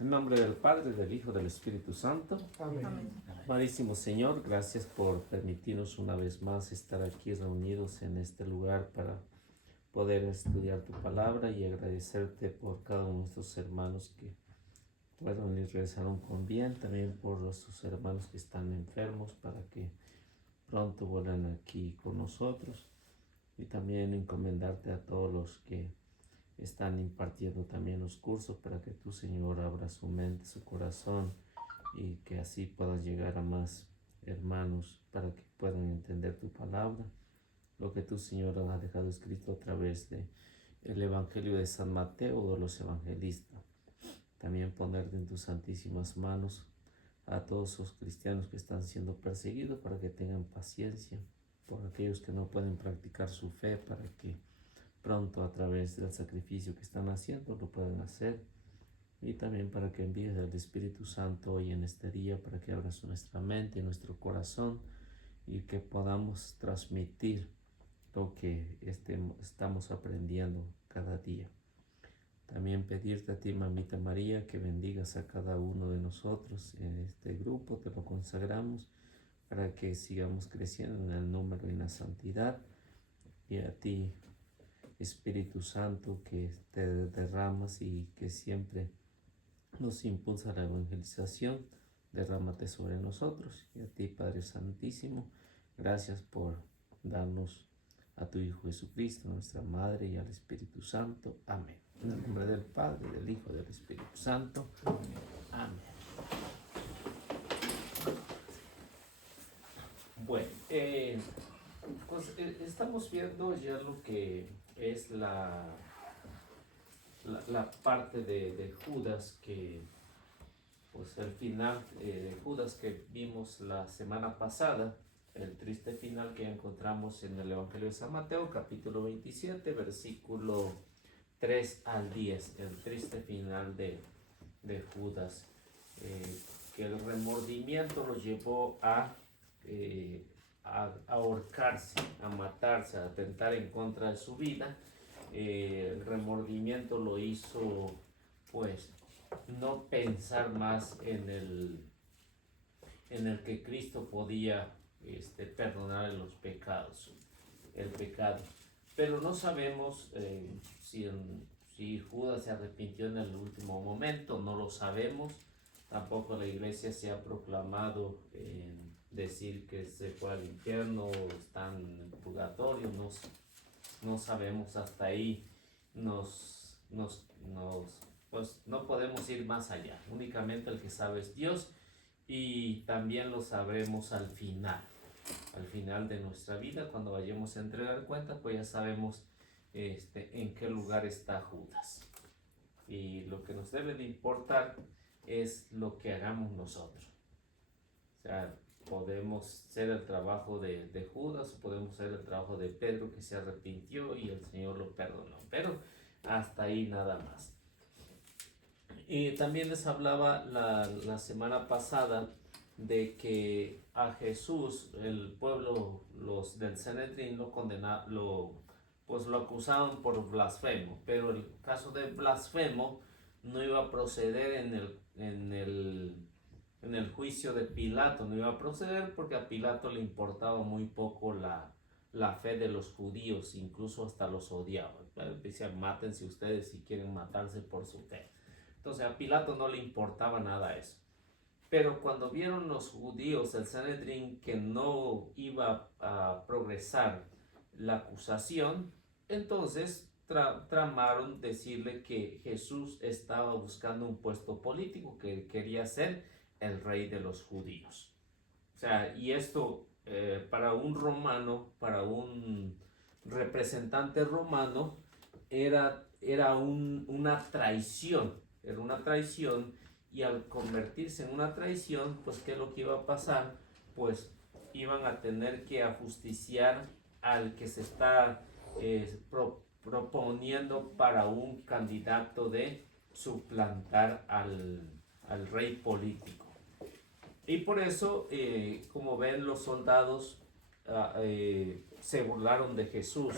En nombre del Padre, del Hijo, del Espíritu Santo. Amén. Amén. Amadísimo Señor, gracias por permitirnos una vez más estar aquí reunidos en este lugar para poder estudiar tu palabra y agradecerte por cada uno de nuestros hermanos que fueron y regresaron con bien, también por nuestros hermanos que están enfermos para que pronto vuelvan aquí con nosotros y también encomendarte a todos los que están impartiendo también los cursos para que tu Señor abra su mente, su corazón y que así puedas llegar a más hermanos para que puedan entender tu palabra, lo que tu Señor ha dejado escrito a través de el Evangelio de San Mateo o de los evangelistas. También ponerte en tus santísimas manos a todos los cristianos que están siendo perseguidos para que tengan paciencia, por aquellos que no pueden practicar su fe para que pronto a través del sacrificio que están haciendo lo puedan hacer, y también para que envíes al Espíritu Santo hoy en este día para que abras nuestra mente y nuestro corazón y que podamos transmitir lo que estamos aprendiendo cada día. También pedirte a ti, Mamita María, que bendigas a cada uno de nosotros en este grupo, te lo consagramos para que sigamos creciendo en el número y en la santidad, y a ti, Espíritu Santo, que te derramas y que siempre nos impulsa a la evangelización, derrámate sobre nosotros. Y a ti, Padre Santísimo, gracias por darnos a tu Hijo Jesucristo, nuestra Madre, y al Espíritu Santo. Amén. En el nombre del Padre, del Hijo y del Espíritu Santo. Amén. Bueno, pues estamos viendo ya lo que es la parte de Judas, que pues el final de Judas que vimos la semana pasada, el triste final que encontramos en el Evangelio de San Mateo, capítulo 27, versículo 3 al 10, el triste final de Judas, que el remordimiento lo llevó a ahorcarse, a matarse, a atentar en contra de su vida. El remordimiento lo hizo pues no pensar más en el que Cristo podía perdonar los pecados, el pecado. Pero no sabemos si Judas se arrepintió en el último momento, no lo sabemos. Tampoco la iglesia se ha proclamado en decir que se fue al infierno o está en el purgatorio, no sabemos. Hasta ahí pues no podemos ir más allá. Únicamente el que sabe es Dios, y también lo sabremos al final de nuestra vida, cuando vayamos a entregar cuenta, pues ya sabemos en qué lugar está Judas. Y lo que nos debe de importar es lo que hagamos nosotros. O sea, podemos ser el trabajo de Judas, o podemos ser el trabajo de Pedro, que se arrepintió y el Señor lo perdonó, pero hasta ahí nada más. Y también les hablaba la semana pasada de que a Jesús el pueblo, los del Sanedrín, pues lo acusaban por blasfemo, pero el caso de blasfemo no iba a proceder en el juicio de Pilato, no iba a proceder porque a Pilato le importaba muy poco la fe de los judíos, incluso hasta los odiaba. Decían, mátense ustedes si quieren matarse por su fe. Entonces a Pilato no le importaba nada eso. Pero cuando vieron los judíos, el Sanedrín, que no iba a progresar la acusación, entonces tramaron decirle que Jesús estaba buscando un puesto político, que quería ser el rey de los judíos. O sea, y esto para un romano, para un representante romano, era una traición. Era una traición, y al convertirse en una traición, pues ¿qué es lo que iba a pasar? Pues iban a tener que ajusticiar al que se está proponiendo para un candidato de suplantar al rey político. Y por eso, como ven, los soldados se burlaron de Jesús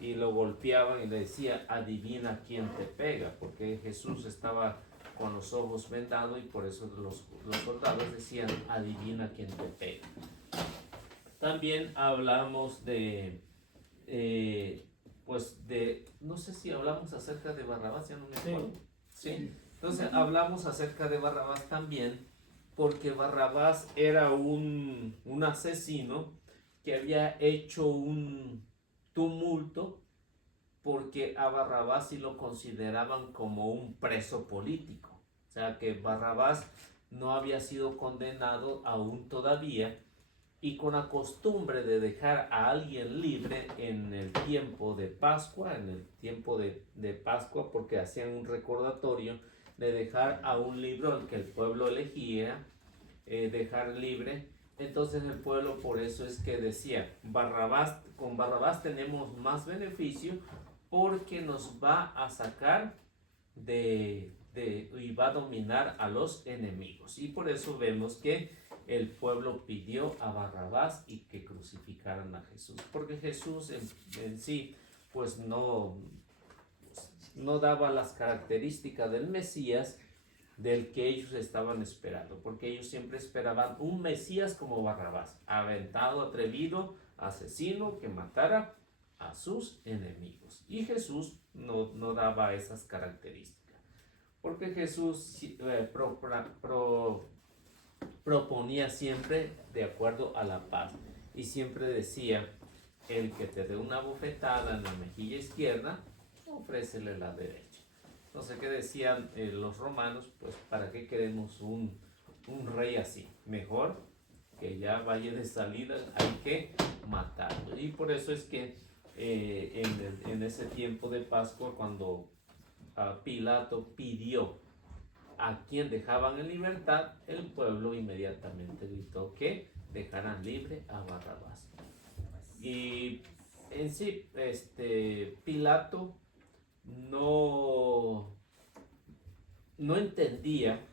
y lo golpeaban y le decía, adivina quién te pega, porque Jesús estaba con los ojos vendados, y por eso los soldados decían, adivina quién te pega. También hablamos no sé si hablamos acerca de Barrabás, ya no me acuerdo. Sí. Entonces hablamos acerca de Barrabás también, porque Barrabás era un asesino que había hecho un tumulto, porque a Barrabás sí lo consideraban como un preso político. O sea que Barrabás no había sido condenado aún todavía, y con la costumbre de dejar a alguien libre en el tiempo de Pascua, porque hacían un recordatorio de dejar a un libro al que el pueblo elegía, dejar libre. Entonces el pueblo, por eso es que decía, con Barrabás tenemos más beneficio, porque nos va a sacar y va a dominar a los enemigos. Y por eso vemos que el pueblo pidió a Barrabás y que crucificaran a Jesús, porque Jesús en sí pues no daba las características del Mesías del que ellos estaban esperando, porque ellos siempre esperaban un Mesías como Barrabás, aventado, atrevido, asesino, que matara a sus enemigos. Y Jesús no daba esas características, porque Jesús proponía siempre de acuerdo a la paz, y siempre decía, el que te dé una bofetada en la mejilla izquierda, ofrécele la derecha. Entonces, ¿qué decían los romanos? Pues, ¿para qué queremos un rey así? Mejor que ya vaya de salida, hay que matarlo. Y por eso es que en ese tiempo de Pascua, cuando Pilato pidió a quien dejaban en libertad, el pueblo inmediatamente gritó que dejaran libre a Barrabás. Y en sí, Pilato no entendía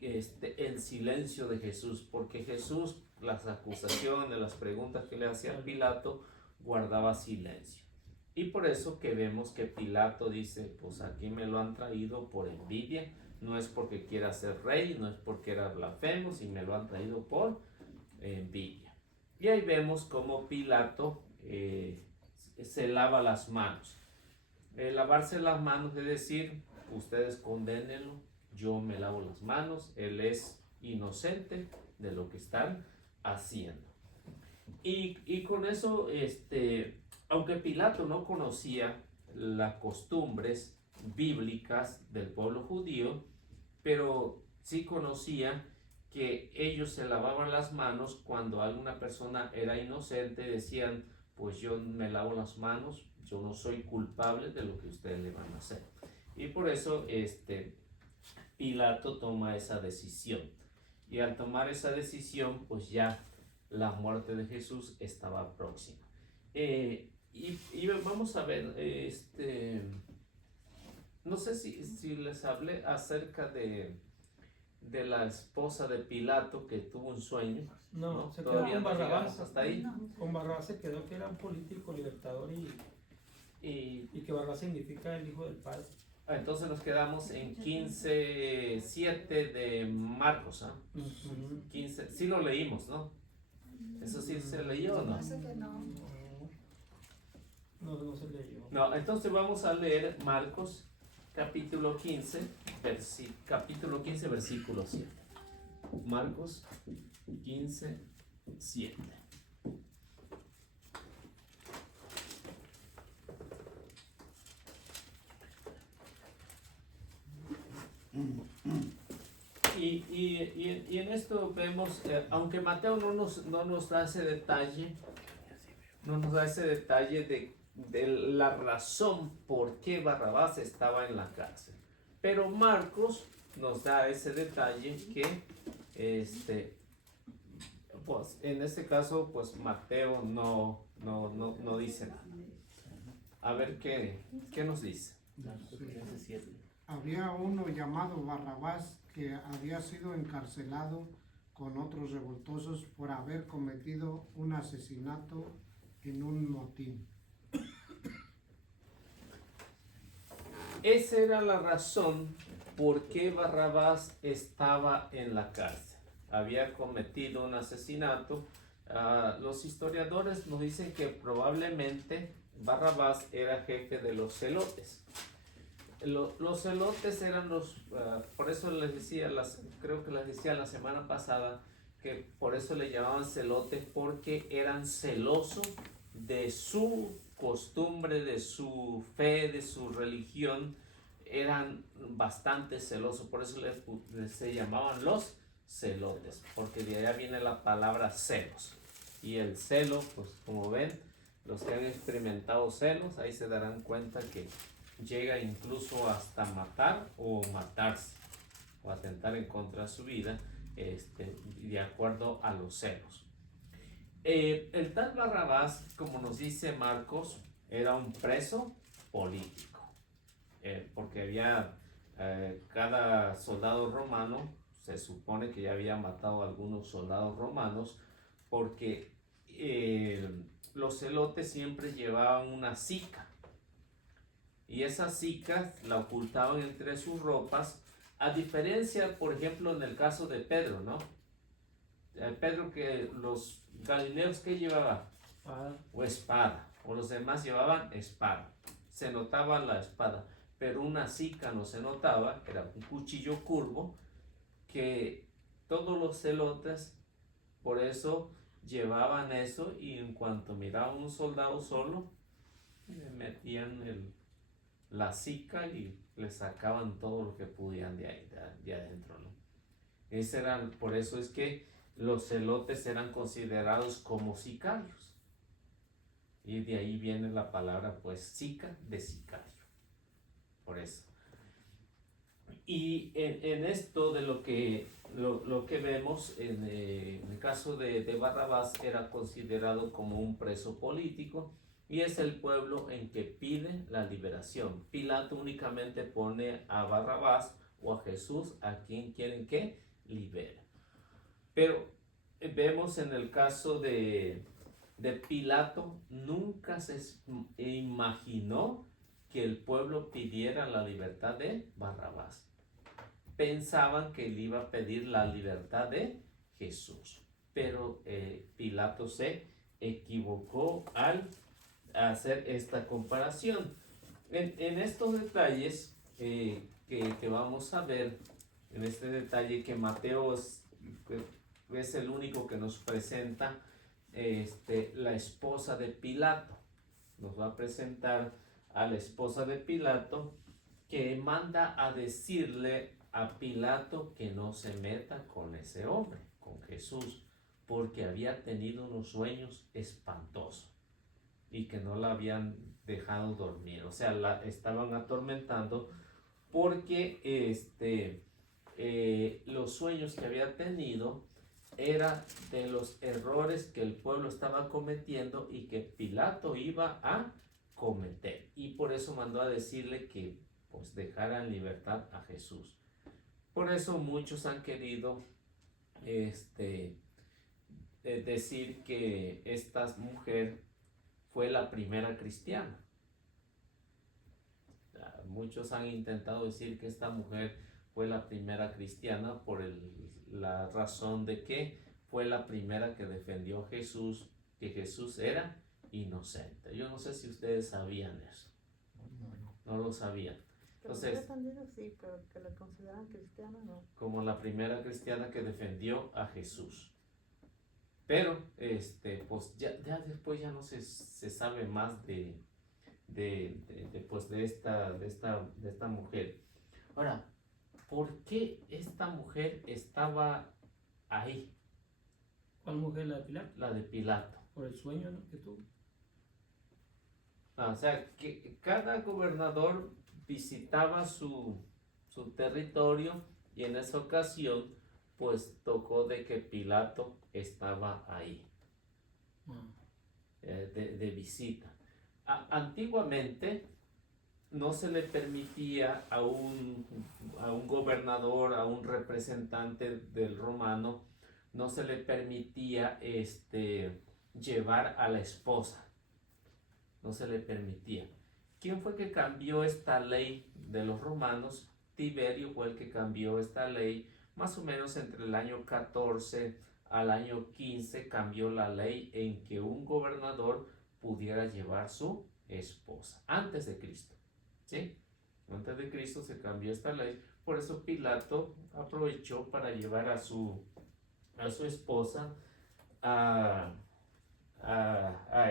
el silencio de Jesús, porque Jesús, las acusaciones, las preguntas que le hacía Pilato, guardaba silencio. Y por eso que vemos que Pilato dice, pues aquí me lo han traído por envidia, no es porque quiera ser rey, no es porque era blasfemo, sino me lo han traído por envidia. Y ahí vemos cómo Pilato se lava las manos. Lavarse las manos es decir, ustedes condénenlo, yo me lavo las manos, él es inocente de lo que están haciendo. Y con eso, aunque Pilato no conocía las costumbres bíblicas del pueblo judío, pero sí conocía que ellos se lavaban las manos cuando alguna persona era inocente. Decían, pues yo me lavo las manos, yo no soy culpable de lo que ustedes le van a hacer. Y por eso Pilato toma esa decisión, y al tomar esa decisión, pues ya la muerte de Jesús estaba próxima. Y vamos a ver, no sé si les hablé acerca de la esposa de Pilato que tuvo un sueño. No, se quedó Todavía con no Barrabás. llegamos hasta ahí. No. Con Barrabás se quedó que era un político libertador y que Barrabás significa el hijo del padre. Entonces nos quedamos en 15:7 de Marcos. Uh-huh. 15, sí lo leímos, ¿no? ¿Eso sí se leyó o no? Parece que no. No se leyó. No, entonces vamos a leer Marcos capítulo 15, versículo 7. Marcos 15, 7. Y en esto vemos, aunque Mateo no nos da ese detalle, de la razón por qué Barrabás estaba en la cárcel, pero Marcos nos da ese detalle que pues en este caso pues Mateo no dice nada. A ver qué nos dice. Había uno llamado Barrabás que había sido encarcelado con otros revoltosos por haber cometido un asesinato en un motín. esa era la razón por qué Barrabás estaba en la cárcel. Había cometido un asesinato. Los historiadores nos dicen que probablemente Barrabás era jefe de los celotes. Los celotes eran por eso les decía, creo que les decía la semana pasada, que por eso le llamaban celotes, porque eran celosos de su costumbre, de su fe, de su religión. Eran bastante celosos, por eso se llamaban los celotes, porque de allá viene la palabra celos. Y el celo, pues como ven, los que han experimentado celos, ahí se darán cuenta que llega incluso hasta matar o matarse, o atentar en contra de su vida, de acuerdo a los celos. El tal Barrabás, como nos dice Marcos, era un preso político, porque había cada soldado romano, se supone que ya había matado a algunos soldados romanos, porque los celotes siempre llevaban una sica, y esa sica la ocultaban entre sus ropas, a diferencia, por ejemplo, en el caso de Pedro, ¿no? Pedro, que los galileos, ¿qué llevaba? O espada, o los demás llevaban espada, se notaba la espada, pero una sica no se notaba, era un cuchillo curvo, que todos los celotes por eso llevaban eso, y en cuanto miraban un soldado solo, le metían la sica y le sacaban todo lo que podían de ahí, de adentro, ¿no? Por eso es que los celotes eran considerados como sicarios, y de ahí viene la palabra, pues, sica, de sicario, por eso. Y en esto de lo que vemos, en el caso de Barrabás, era considerado como un preso político, y es el pueblo en que pide la liberación. Pilato únicamente pone a Barrabás o a Jesús, a quien quieren que libere. Pero vemos en el caso de Pilato, nunca se imaginó que el pueblo pidiera la libertad de Barrabás. Pensaban que él iba a pedir la libertad de Jesús, pero Pilato se equivocó al hacer esta comparación. En estos detalles que vamos a ver, en este detalle que Mateo es el único que nos presenta, la esposa de Pilato, nos va a presentar a la esposa de Pilato, que manda a decirle a Pilato que no se meta con ese hombre, con Jesús, porque había tenido unos sueños espantosos y que no la habían dejado dormir, o sea, la estaban atormentando, porque los sueños que había tenido era de los errores que el pueblo estaba cometiendo y que Pilato iba a cometer, y por eso mandó a decirle que pues dejara en libertad a Jesús. Por eso muchos han querido decir que esta mujer fue la primera cristiana. Muchos han intentado decir que esta mujer fue la primera cristiana por la razón de que fue la primera que defendió a Jesús, que Jesús era inocente. Yo no sé si ustedes sabían eso. No lo sabían. Entonces, sí, pero que la consideran cristiana, no. Como la primera cristiana que defendió a Jesús. Pero, pues ya después ya no se sabe más de esta mujer. Ahora, ¿por qué esta mujer estaba ahí? ¿Cuál mujer? ¿La de Pilato? La de Pilato. Por el sueño, ¿no?, que tuvo. O sea, que cada gobernador visitaba su territorio, y en esa ocasión pues tocó de que Pilato estaba ahí de visita. Antiguamente no se le permitía a un gobernador, a un representante del romano, no se le permitía llevar a la esposa, no se le permitía. ¿Quién fue que cambió esta ley de los romanos? Tiberio fue el que cambió esta ley, más o menos entre el año 14 al año 15 cambió la ley en que un gobernador pudiera llevar su esposa, antes de Cristo, ¿sí? Antes de Cristo se cambió esta ley, por eso Pilato aprovechó para llevar a su esposa a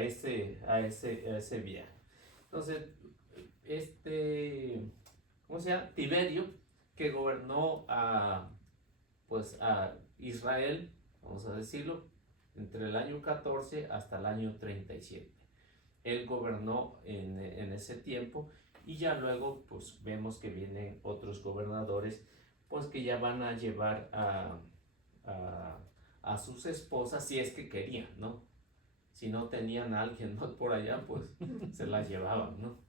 ese viaje. Entonces, ¿cómo se llama? Tiberio, que gobernó pues a Israel, vamos a decirlo, entre el año 14 hasta el año 37. Él gobernó en ese tiempo, y ya luego pues vemos que vienen otros gobernadores pues que ya van a llevar a sus esposas, si es que querían, ¿no? Si no tenían a alguien más por allá, pues se las llevaban, ¿no?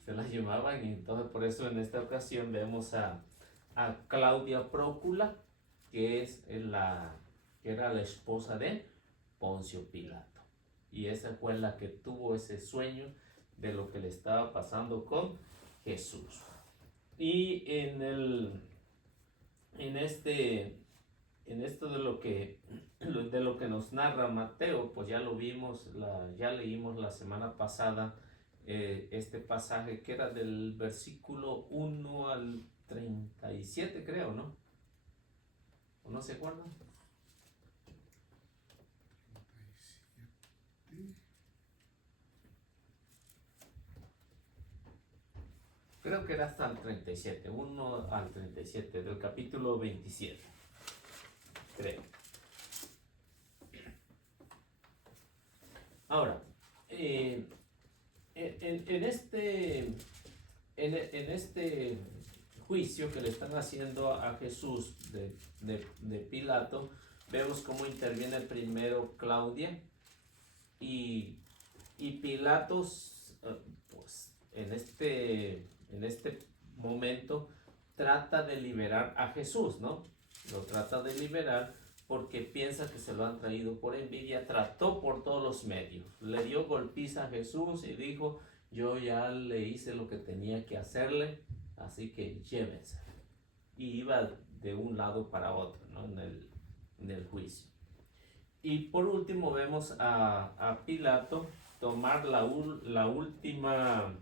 Se las llevaban, y entonces por eso en esta ocasión vemos a Claudia Prócula, que era la esposa de Poncio Pilato. Y esa fue la que tuvo ese sueño de lo que le estaba pasando con Jesús. Y en esto de lo que nos narra Mateo, pues ya lo vimos, ya leímos la semana pasada este pasaje que era del versículo 1 al 37, creo, ¿no? ¿O no se acuerdan? Creo que era hasta el 37, 1 al 37, del capítulo 27, creo. Ahora, en este juicio que le están haciendo a Jesús de Pilato, vemos cómo interviene primero Claudia, y Pilatos, pues en este momento trata de liberar a Jesús, ¿no? Lo trata de liberar porque piensa que se lo han traído por envidia. Trató por todos los medios, le dio golpiza a Jesús y dijo: yo ya le hice lo que tenía que hacerle, así que llévense. Y iba de un lado para otro, ¿no? en el juicio. Y por último vemos a Pilato tomar la última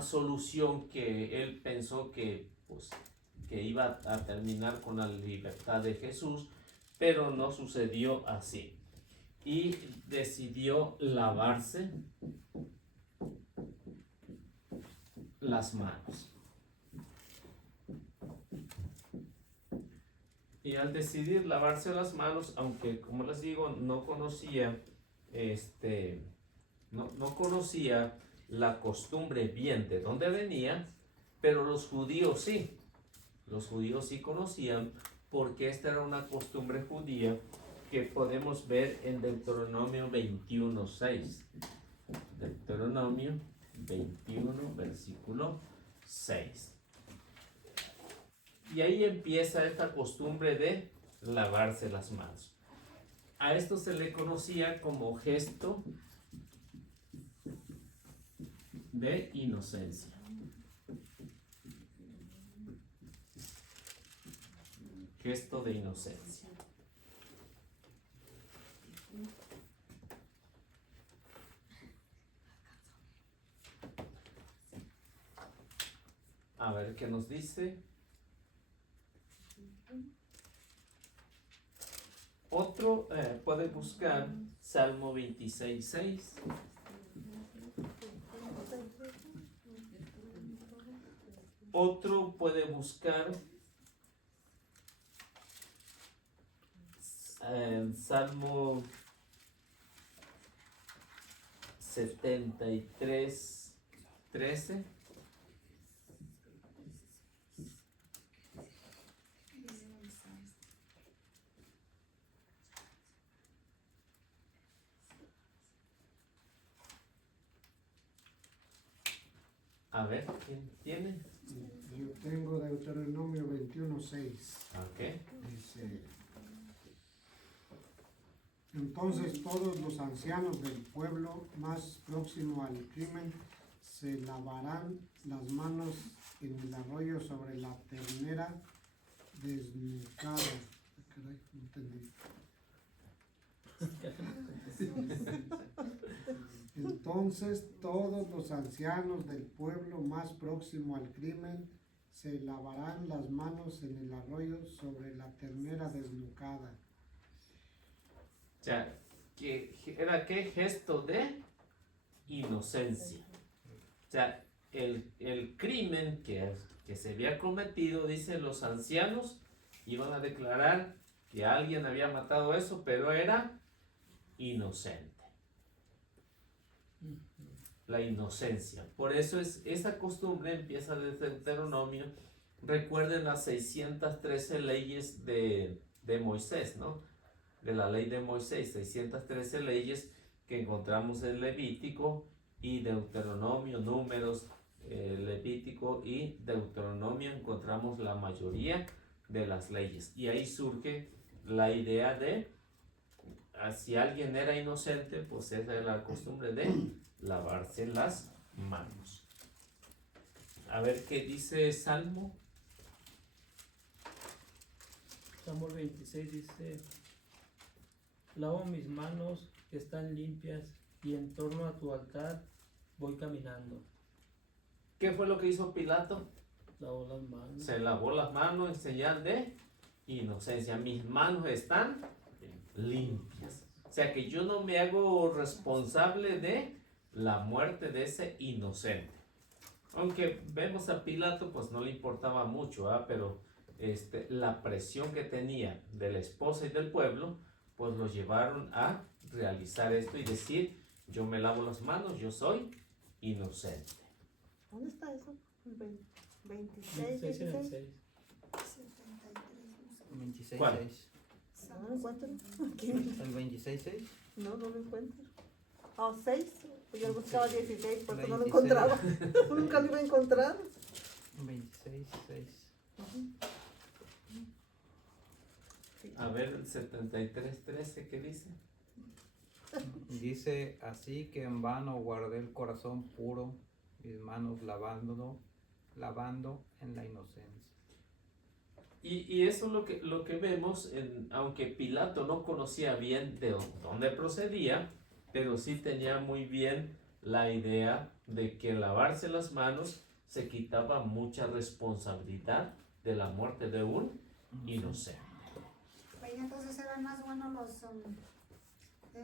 solución, que él pensó que iba a terminar con la libertad de Jesús, pero no sucedió así. Y decidió lavarse las manos. Y al decidir lavarse las manos, aunque como les digo, no conocía la costumbre bien de dónde venía, pero los judíos sí conocían, porque esta era una costumbre judía que podemos ver en Deuteronomio 21:6. Deuteronomio 21, versículo 6. Y ahí empieza esta costumbre de lavarse las manos. A esto se le conocía como gesto de inocencia. Gesto de inocencia. A ver qué nos dice. Otro puede buscar Salmo 26:6. Otro puede buscar Salmo 73:13. A ver, ¿quién tiene? Yo tengo Deuteronomio 21:6. Ok. Dice: Entonces todos los ancianos del pueblo más próximo al crimen se lavarán las manos en el arroyo sobre la ternera desnucada. Caray, no entendí. Entonces todos los ancianos del pueblo más próximo al crimen se lavarán las manos en el arroyo sobre la ternera desnucada. O sea, que era qué gesto de inocencia. O sea, el crimen que se había cometido, dicen los ancianos, iban a declarar que alguien había matado eso, pero era inocente. La inocencia. Por eso esa costumbre empieza desde Deuteronomio. Recuerden las 613 leyes de Moisés, ¿no? De la ley de Moisés, 613 leyes que encontramos en Levítico y Deuteronomio, Números, Levítico y Deuteronomio, encontramos la mayoría de las leyes. Y ahí surge la idea de, si alguien era inocente, pues esa era la costumbre de lavarse las manos. A ver qué dice Salmo. Salmo 26 dice: lavo mis manos que están limpias y en torno a tu altar voy caminando. ¿Qué fue lo que hizo Pilato? Lavo las manos. Se lavó las manos en señal de inocencia. Mis manos están limpias. O sea que yo no me hago responsable de la muerte de ese inocente. Aunque vemos a Pilato, pues no le importaba mucho, pero la presión que tenía de la esposa y del pueblo, pues lo llevaron a realizar esto y decir: yo me lavo las manos, yo soy inocente. ¿Dónde está eso? 26, 26 en el 16. 6. 26, ¿Cuál? 6. No lo encuentro. Aquí. El 26, 6. No lo encuentro. Ah, 6. Pues yo buscaba 16, por eso no lo 26. encontraba. Nunca lo iba a encontrar. 26, 6. Sí. A ver, el 73:13, ¿qué dice? Dice: así que en vano guardé el corazón puro, mis manos lavando en la inocencia. Y eso es lo que vemos, aunque Pilato no conocía bien de dónde procedía, pero sí tenía muy bien la idea de que lavarse las manos se quitaba mucha responsabilidad de la muerte de un inocente. Oye, entonces eran más buenos los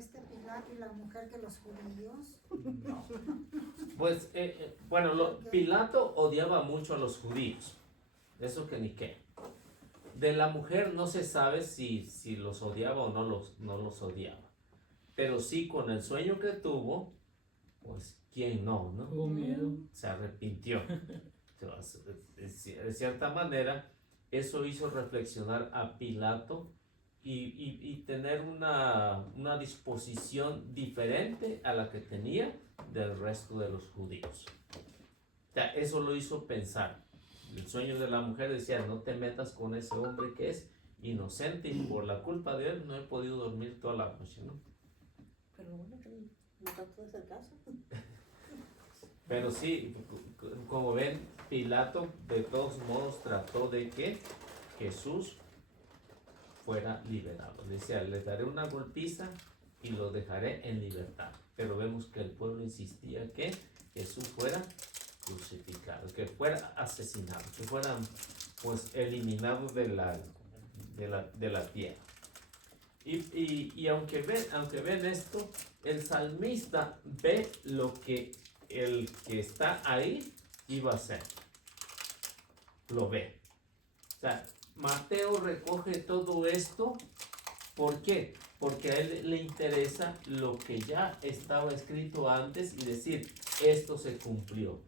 Pilato y la mujer que los judíos. No. Pues, Pilato odiaba mucho a los judíos, eso que ni qué. De la mujer no se sabe si los odiaba o no los odiaba. Pero sí, con el sueño que tuvo, pues, ¿quién no? Tuvo miedo. Se arrepintió. De cierta manera, eso hizo reflexionar a Pilato y tener una disposición diferente a la que tenía del resto de los judíos. O sea, eso lo hizo pensar. El sueño de la mujer decía: no te metas con ese hombre que es inocente y por la culpa de él no he podido dormir toda la noche, ¿no? Pero bueno, que no trató de hacer caso. Pero sí, como ven, Pilato de todos modos trató de que Jesús fuera liberado. Decía: les daré una golpiza y lo dejaré en libertad. Pero vemos que el pueblo insistía que Jesús fuera crucificado, que fuera asesinado, que fuera, pues, eliminado de la tierra. Y aunque ven esto, el salmista ve lo que el que está ahí iba a hacer. Lo ve. O sea, Mateo recoge todo esto. ¿Por qué? Porque a él le interesa lo que ya estaba escrito antes y decir: esto se cumplió.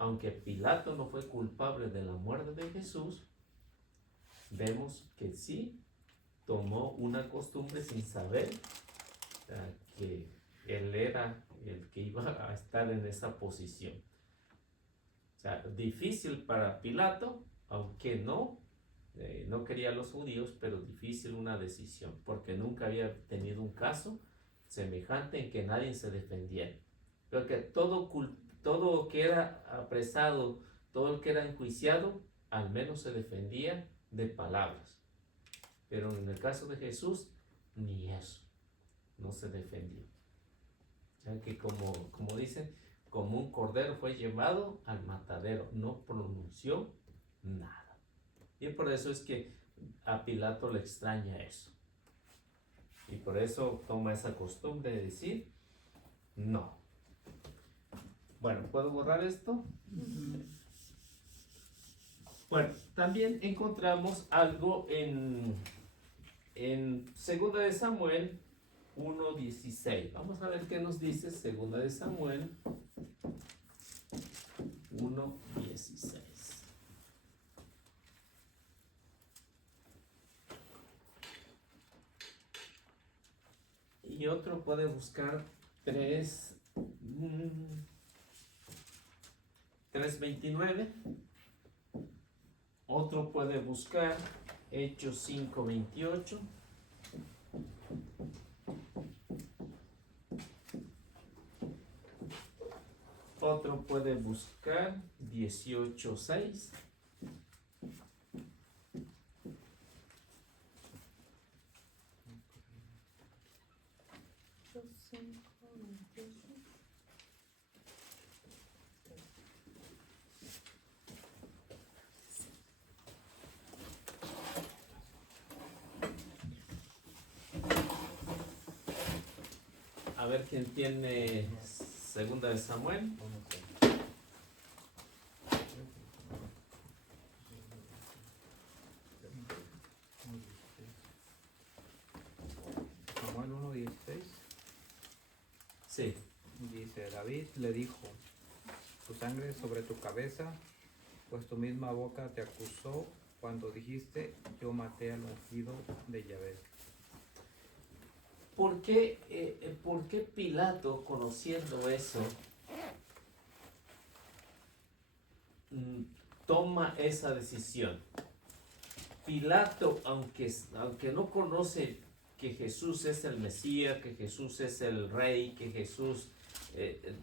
Aunque Pilato no fue culpable de la muerte de Jesús, vemos que sí tomó una costumbre sin saber que él era el que iba a estar en esa posición. O sea, difícil para Pilato, aunque no no quería a los judíos, pero difícil una decisión, porque nunca había tenido un caso semejante en que nadie se defendiera. Porque todo que era apresado, todo el que era enjuiciado, al menos se defendía de palabras. Pero en el caso de Jesús, ni eso, no se defendió. Ya que como dicen, como un cordero fue llevado al matadero, no pronunció nada. Y por eso es que a Pilato le extraña eso. Y por eso toma esa costumbre de decir, no. Bueno, ¿puedo borrar esto? Bueno, también encontramos algo en 2 de Samuel 1:16. Vamos a ver qué nos dice 2 de Samuel 1:16. Y otro puede buscar 3:29. Otro puede buscar Hechos 5:28. Otro puede buscar 18:6. A ver quién tiene 2 de Samuel. Samuel 1:16 Sí. dice: David le dijo: tu sangre sobre tu cabeza, pues tu misma boca te acusó cuando dijiste: yo maté al ungido de Yahvé. ¿Por qué Pilato, conociendo eso, toma esa decisión? Pilato, aunque no conoce que Jesús es el Mesías, que Jesús es el Rey, que Jesús,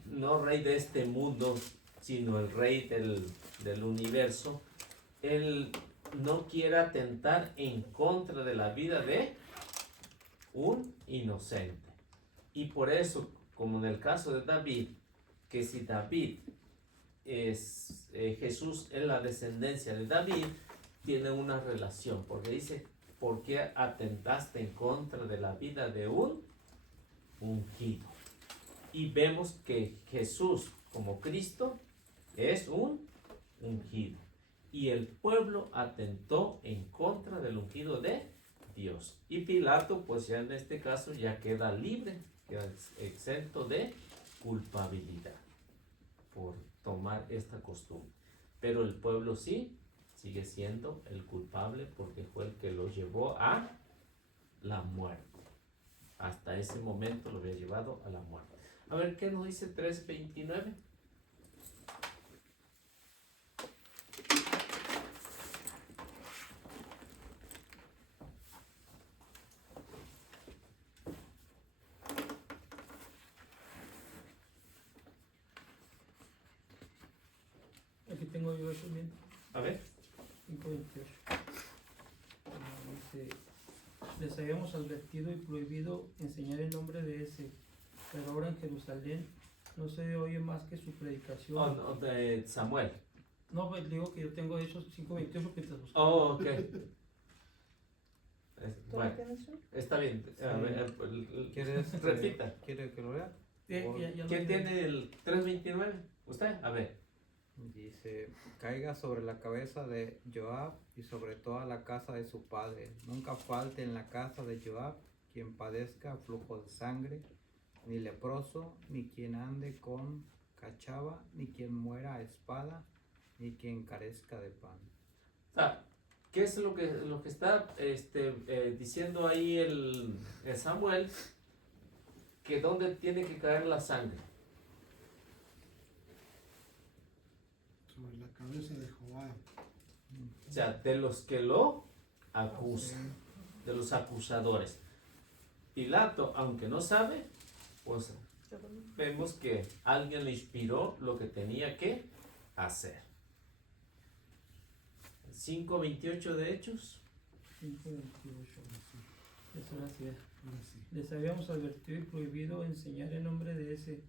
no Rey de este mundo, sino el Rey del universo, él no quiere atentar en contra de la vida de un inocente. Y por eso, como en el caso de David, que si David es Jesús es la descendencia de David, tiene una relación, porque dice: ¿por qué atentaste en contra de la vida de un ungido? Y vemos que Jesús, como Cristo, es un ungido. Y el pueblo atentó en contra del ungido de Dios. Y Pilato, pues ya en este caso, ya queda libre, queda exento de culpabilidad por tomar esta costumbre. Pero el pueblo sí sigue siendo el culpable, porque fue el que lo llevó a la muerte. Hasta ese momento lo había llevado a la muerte. A ver, ¿qué nos dice 3:29? Aquí tengo yo eso bien. A ver. 5:28. Dice: les habíamos advertido y prohibido enseñar el nombre de ese, pero ahora en Jerusalén no se oye más que su predicación. Oh, no, de Samuel. No, pues digo que yo tengo esos 5:28 que te buscaba. Oh, ok. ¿Tú Bueno, lo tienes, Sean? está bien. A ver, ¿Quieres repita. ¿Quiere que lo lea? Ya lo ¿Quién tengo. tiene el 3:29? ¿Usted? A ver. Dice: caiga sobre la cabeza de Joab y sobre toda la casa de su padre. Nunca falte en la casa de Joab quien padezca flujo de sangre, ni leproso, ni quien ande con cachava, ni quien muera a espada, ni quien carezca de pan. ¿Qué es lo que está diciendo ahí el Samuel? Que dónde tiene que caer la sangre. Sobre la cabeza de Joab. O sea, de los que lo acusan, de los acusadores. Pilato, aunque no sabe, pues vemos que alguien le inspiró lo que tenía que hacer. 5:28 de Hechos. 5:28. Eso era así. Les habíamos advertido y prohibido enseñar el nombre de ese,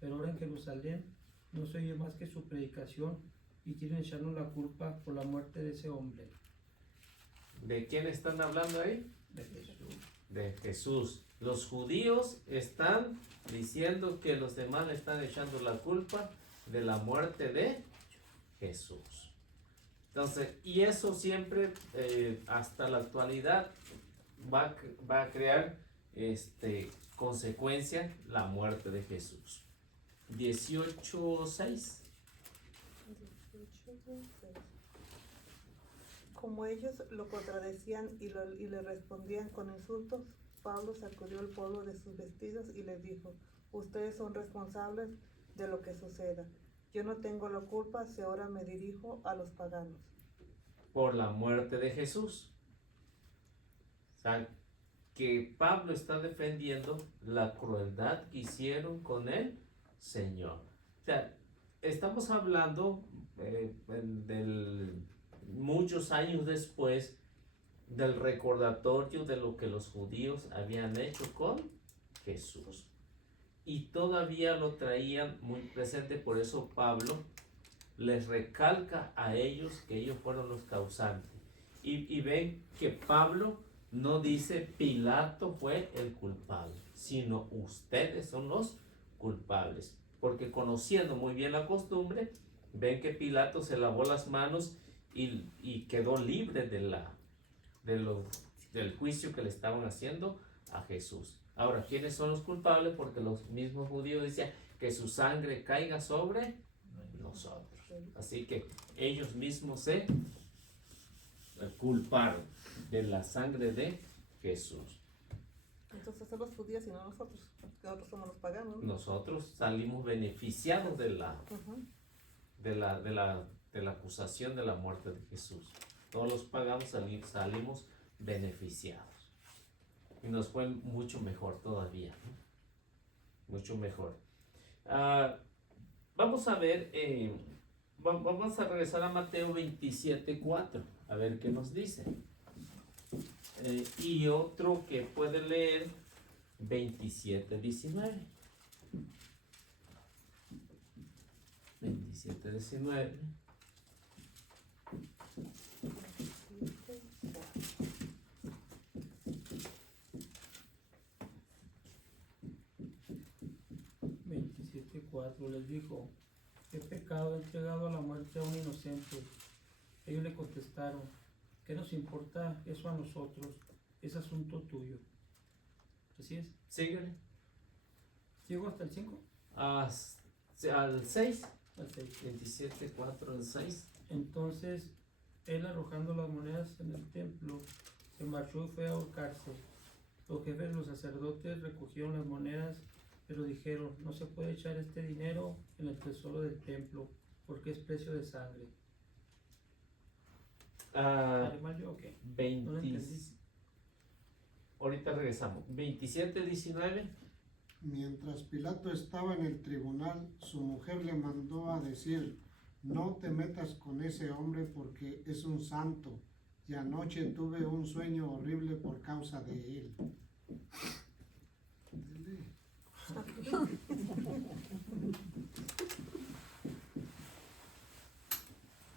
pero ahora en Jerusalén no se oye más que su predicación y quieren echarnos la culpa por la muerte de ese hombre. ¿De quién están hablando ahí? De Jesús. De Jesús. Los judíos están diciendo que los demás le están echando la culpa de la muerte de Jesús. Entonces, y eso siempre, hasta la actualidad, va a crear consecuencia, la muerte de Jesús. 18:6. Como ellos lo contradecían y le respondían con insultos, Pablo sacudió el polvo de sus vestidos y les dijo: ustedes son responsables de lo que suceda. Yo no tengo la culpa si ahora me dirijo a los paganos. Por la muerte de Jesús. O sea, que Pablo está defendiendo la crueldad que hicieron con el Señor. O sea, estamos hablando muchos años después del recordatorio de lo que los judíos habían hecho con Jesús. Y todavía lo traían muy presente, por eso Pablo les recalca a ellos que ellos fueron los causantes. Y ven que Pablo no dice Pilato fue el culpable, sino ustedes son los culpables. Porque conociendo muy bien la costumbre, ven que Pilato se lavó las manos y quedó libre del juicio que le estaban haciendo a Jesús. Ahora, ¿quiénes son los culpables? Porque los mismos judíos decían que su sangre caiga sobre nosotros. Así que ellos mismos se culparon de la sangre de Jesús. Entonces son los judíos y no nosotros, porque nosotros somos los paganos, ¿no? Nosotros salimos beneficiados de la acusación de la muerte de Jesús. Todos los paganos salimos beneficiados. Y nos fue mucho mejor todavía, ¿no? Mucho mejor. Vamos a ver, vamos a regresar a Mateo 27:4, a ver qué nos dice. Y otro que puede leer 27:19. 27:19. Les dijo: ¿qué pecado he entregado a la muerte a un inocente? Ellos le contestaron: ¿qué nos importa eso a nosotros? Es asunto tuyo. Así es. Síguele. ¿Sigo hasta el 5? Al 6. Al 6. 27:4 al 6. Entonces él, arrojando las monedas en el templo, se marchó y fue a ahorcarse. Los jefes de los sacerdotes recogieron las monedas, pero dijeron: no se puede echar este dinero en el tesoro del templo, porque es precio de sangre. ¿Vale mal yo o qué? No lo entendí. Ahorita regresamos. 27:19. Mientras Pilato estaba en el tribunal, su mujer le mandó a decir: no te metas con ese hombre porque es un santo, y anoche tuve un sueño horrible por causa de él.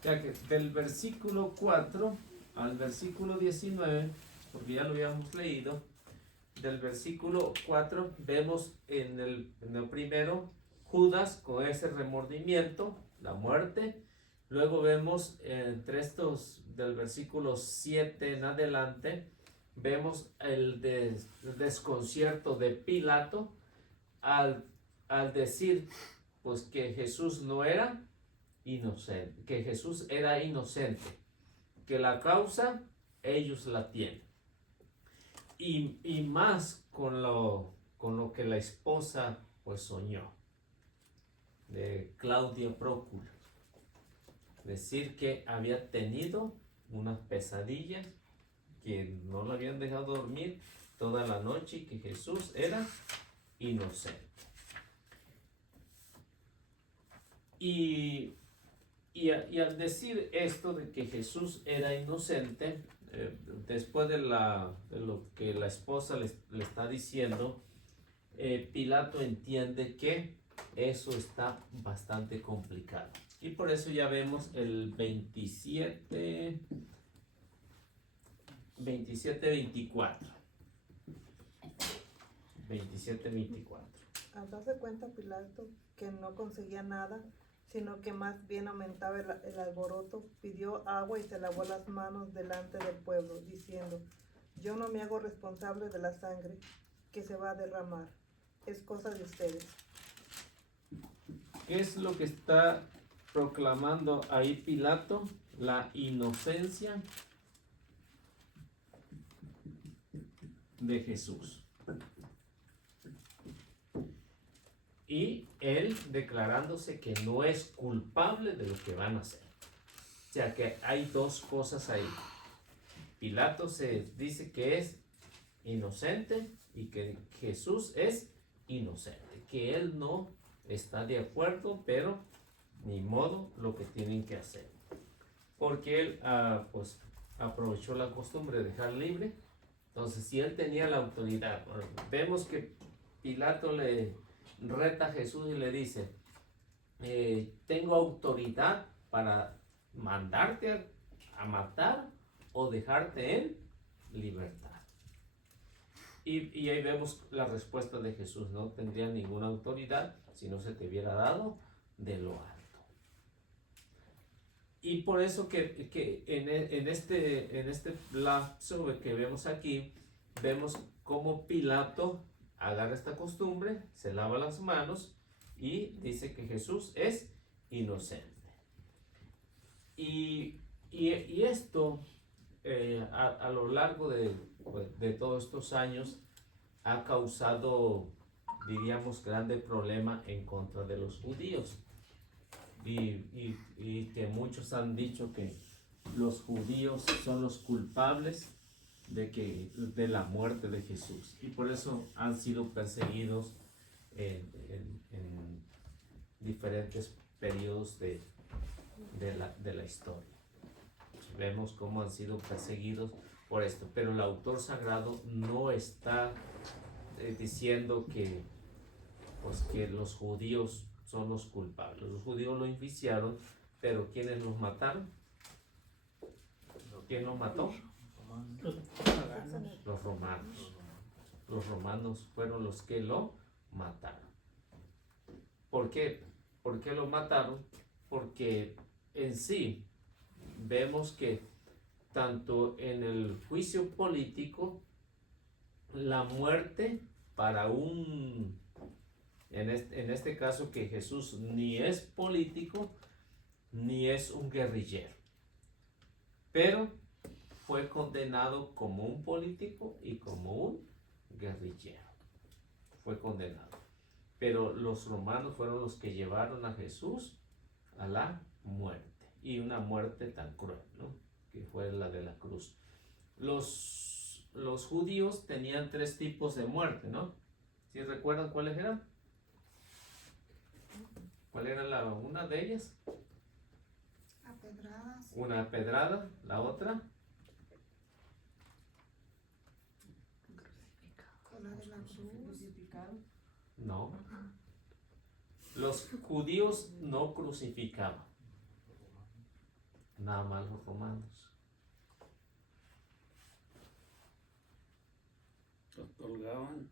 Ya que del versículo 4 al versículo 19, porque ya lo habíamos leído, del versículo 4 vemos en el primero Judas con ese remordimiento, la muerte. Luego vemos entre estos del versículo 7 en adelante, vemos el desconcierto de Pilato al decir pues que Jesús no era inocente, que Jesús era inocente, que la causa ellos la tienen. Y más con lo que la esposa pues soñó, de Claudia Prócula, decir que había tenido una pesadilla, que no lo habían dejado dormir toda la noche y que Jesús era inocente. Y al decir esto de que Jesús era inocente, después de lo que la esposa le está diciendo, Pilato entiende que eso está bastante complicado. Y por eso ya vemos el 27, 24. 27-24. Al darse cuenta Pilato que no conseguía nada, sino que más bien aumentaba el alboroto, pidió agua y se lavó las manos delante del pueblo, diciendo: yo no me hago responsable de la sangre que se va a derramar, es cosa de ustedes. ¿Qué es lo que está proclamando ahí Pilato? La inocencia de Jesús. Y él declarándose que no es culpable de lo que van a hacer. O sea que hay dos cosas ahí. Pilato se dice que es inocente y que Jesús es inocente, que él no está de acuerdo, pero ni modo, lo que tienen que hacer. Porque él pues aprovechó la costumbre de dejar libre. Entonces, si él tenía la autoridad, vemos que Pilato le reta a Jesús y le dice: tengo autoridad para mandarte a matar o dejarte en libertad. Y ahí vemos la respuesta de Jesús: no tendría ninguna autoridad si no se te hubiera dado de lo alto. Y por eso que en este lapso que vemos aquí, vemos cómo Pilato agarra esta costumbre, se lava las manos y dice que Jesús es inocente. Y esto a lo largo de todos estos años ha causado, diríamos, grande problema en contra de los judíos. Y que muchos han dicho que los judíos son los culpables de la muerte de Jesús, y por eso han sido perseguidos en diferentes periodos de la historia. Vemos cómo han sido perseguidos por esto, pero el autor sagrado no está diciendo que los judíos son los culpables. Los judíos lo enjuiciaron, pero ¿quiénes los mataron? ¿Quién los mató? Los romanos. Los romanos fueron los que lo mataron. ¿Por qué? ¿Por qué lo mataron? Porque en sí vemos que tanto en el juicio político, la muerte para en este caso que Jesús ni es político ni es un guerrillero, pero fue condenado como un político y como un guerrillero. Fue condenado. Pero los romanos fueron los que llevaron a Jesús a la muerte, y una muerte tan cruel, ¿no?, que fue la de la cruz. Los judíos tenían 3 tipos de muerte, ¿no? ¿Sí recuerdan cuáles eran? ¿Cuál era una de ellas? A pedradas. Una pedrada, la otra. Con la de la cruz. No. Los judíos no crucificaban, nada más los romanos. Los colgaban.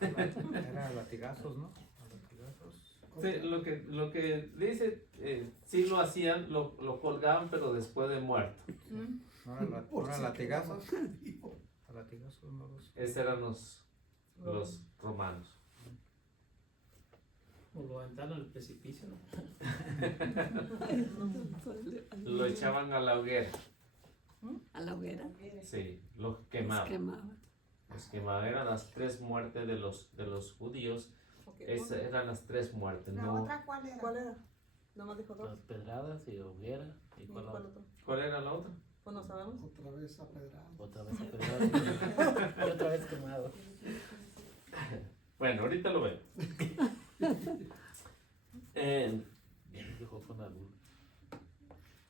Era latigazos, ¿no? Latigazos. Sí, lo que dice, sí lo hacían, lo colgaban, pero después de muerto. ¿No eran latigazos? A latigazos no los... Esos eran los romanos. O lo aventaron al precipicio, ¿no? Lo echaban a la hoguera. ¿A la hoguera? Sí, los Los quemaban. quemaban. Los quemaban. Eran las 3 muertes de los judíos. Ok, Esas eran las 3 muertes. ¿La No, otra cuál era? ¿Cuál era? Nomás dijo dos. Las pedradas y hoguera. ¿Y ¿Y cuál cuál otro? otro? ¿Cuál era la otra? Pues no sabemos. Otra vez apedrado. Otra vez pedradas y otra vez quemado. Bueno, ahorita lo veo. Dijo con algo.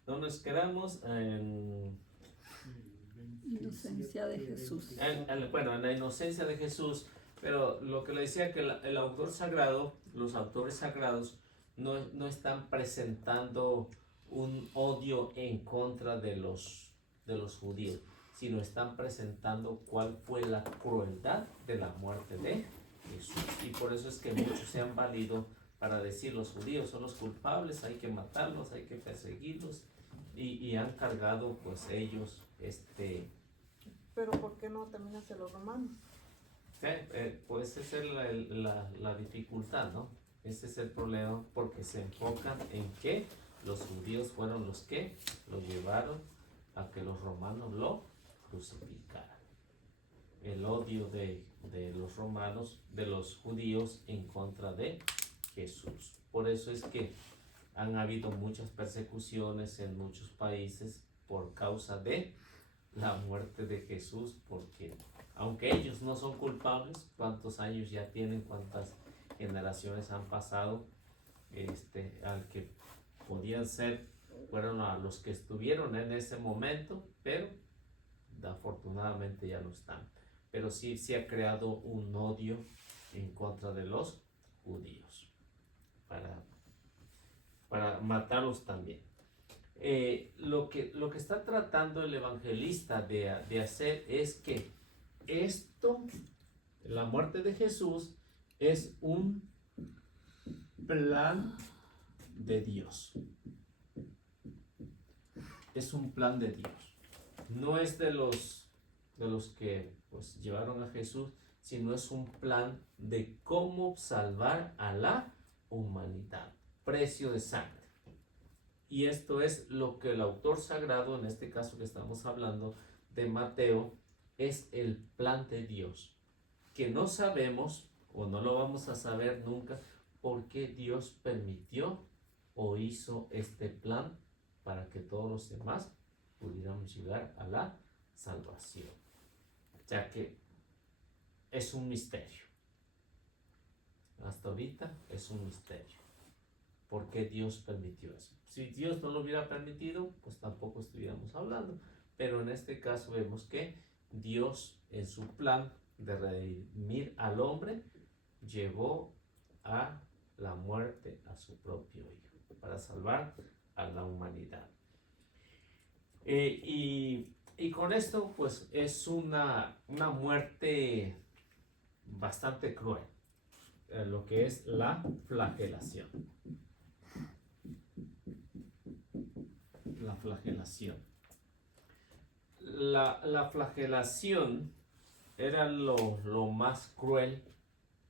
No nos quedamos en, Inocencia de Jesús. bueno, en la inocencia de Jesús, pero lo que le decía que el autor sagrado, los autores sagrados, no están presentando un odio en contra de los judíos, sino están presentando cuál fue la crueldad de la muerte de Jesús. Y por eso es que muchos se han valido para decir los judíos son los culpables, hay que matarlos, hay que perseguirlos, y han cargado pues ellos Pero ¿por qué no también hacia los romanos? pues esa es la dificultad, ¿no? Ese es el problema, porque se enfocan en que los judíos fueron los que lo llevaron a que los romanos lo crucificaran. El odio de los romanos, de los judíos en contra de Jesús. Por eso es que han habido muchas persecuciones en muchos países por causa de la muerte de Jesús, porque aunque ellos no son culpables, cuántos años ya tienen, cuántas generaciones han pasado, al que podían ser, fueron a los que estuvieron en ese momento, pero afortunadamente ya no están. Pero sí se ha creado un odio en contra de los judíos para matarlos también. Lo que está tratando el evangelista de hacer es que la muerte de Jesús, es un plan de Dios. Es un plan de Dios. No es de los que pues llevaron a Jesús, sino es un plan de cómo salvar a la humanidad. Precio de sangre. Y esto es lo que el autor sagrado, en este caso que estamos hablando de Mateo, es el plan de Dios, que no sabemos o no lo vamos a saber nunca por qué Dios permitió o hizo este plan para que todos los demás pudiéramos llegar a la salvación, ya que es un misterio. Hasta ahorita es un misterio. ¿Por qué Dios permitió eso? Si Dios no lo hubiera permitido, pues tampoco estuviéramos hablando. Pero en este caso vemos que Dios, en su plan de redimir al hombre, llevó a la muerte a su propio hijo para salvar a la humanidad. Y con esto pues es una muerte bastante cruel, lo que es la flagelación. La flagelación. La flagelación era lo más cruel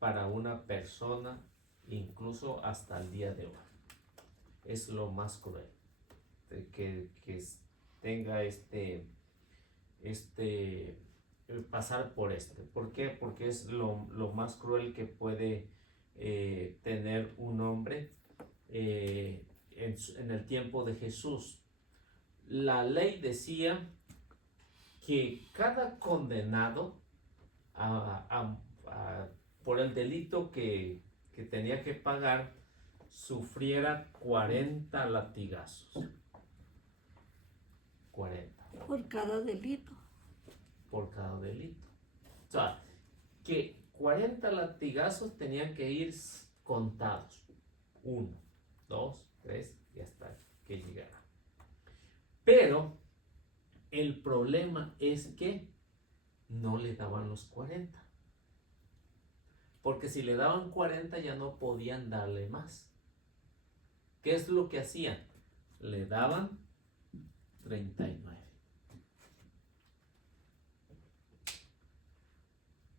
para una persona, incluso hasta el día de hoy. Es lo más cruel que tenga pasar por ¿Por qué? Porque es lo más cruel que puede tener un hombre en el tiempo de Jesús. La ley decía que cada condenado por el delito que tenía que pagar sufriera 40 latigazos. 40. Por cada delito. Por cada delito. O sea, que 40 latigazos tenían que ir contados. 1, 2, 3 y hasta que llegara. Pero el problema es que no le daban los 40. Porque si le daban 40 ya no podían darle más. ¿Qué es lo que hacían? Le daban 39.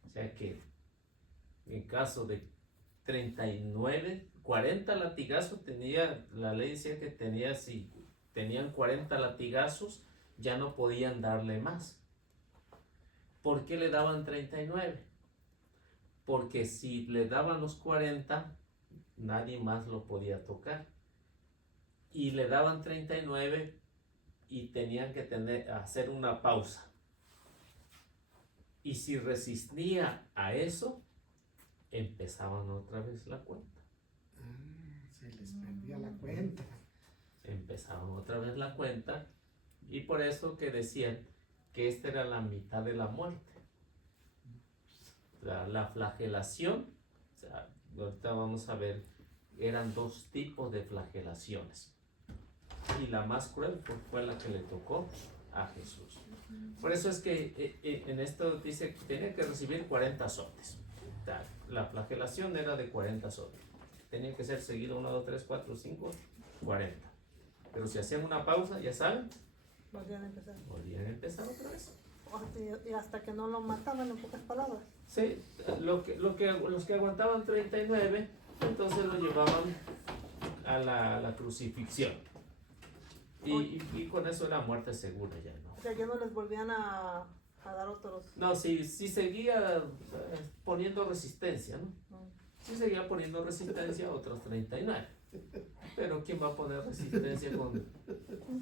O sea que en caso de 39, 40 latigazos la ley decía que si tenían 40 latigazos, ya no podían darle más. ¿Por qué le daban 39? Porque si le daban los 40, nadie más lo podía tocar. y le daban 39 y tenían que hacer una pausa. Y si resistía a eso, empezaban otra vez la cuenta. Se les perdía la cuenta. Empezaban otra vez la cuenta y por eso que decían que esta era la mitad de la muerte. La flagelación, o sea, ahorita vamos a ver, eran dos tipos de flagelaciones. Y la más cruel fue la que le tocó a Jesús. Por eso es que en esto dice que tenía que recibir 40 azotes. O sea, la flagelación era de 40 azotes. Tenía que ser seguido 1, 2, 3, 4, 5, 40. Pero si hacían una pausa, ya saben, Volvían a empezar. volvían a empezar otra vez. Y hasta que no lo mataban, en pocas palabras. Sí, los que aguantaban 39, entonces lo llevaban a la crucifixión. Y con eso era muerte segura ya, ¿no? O sea, ya no les volvían a dar otros. No, sí seguía poniendo resistencia, ¿no? Mm. Sí seguía poniendo resistencia otros 39. Pero ¿quién va a poner resistencia con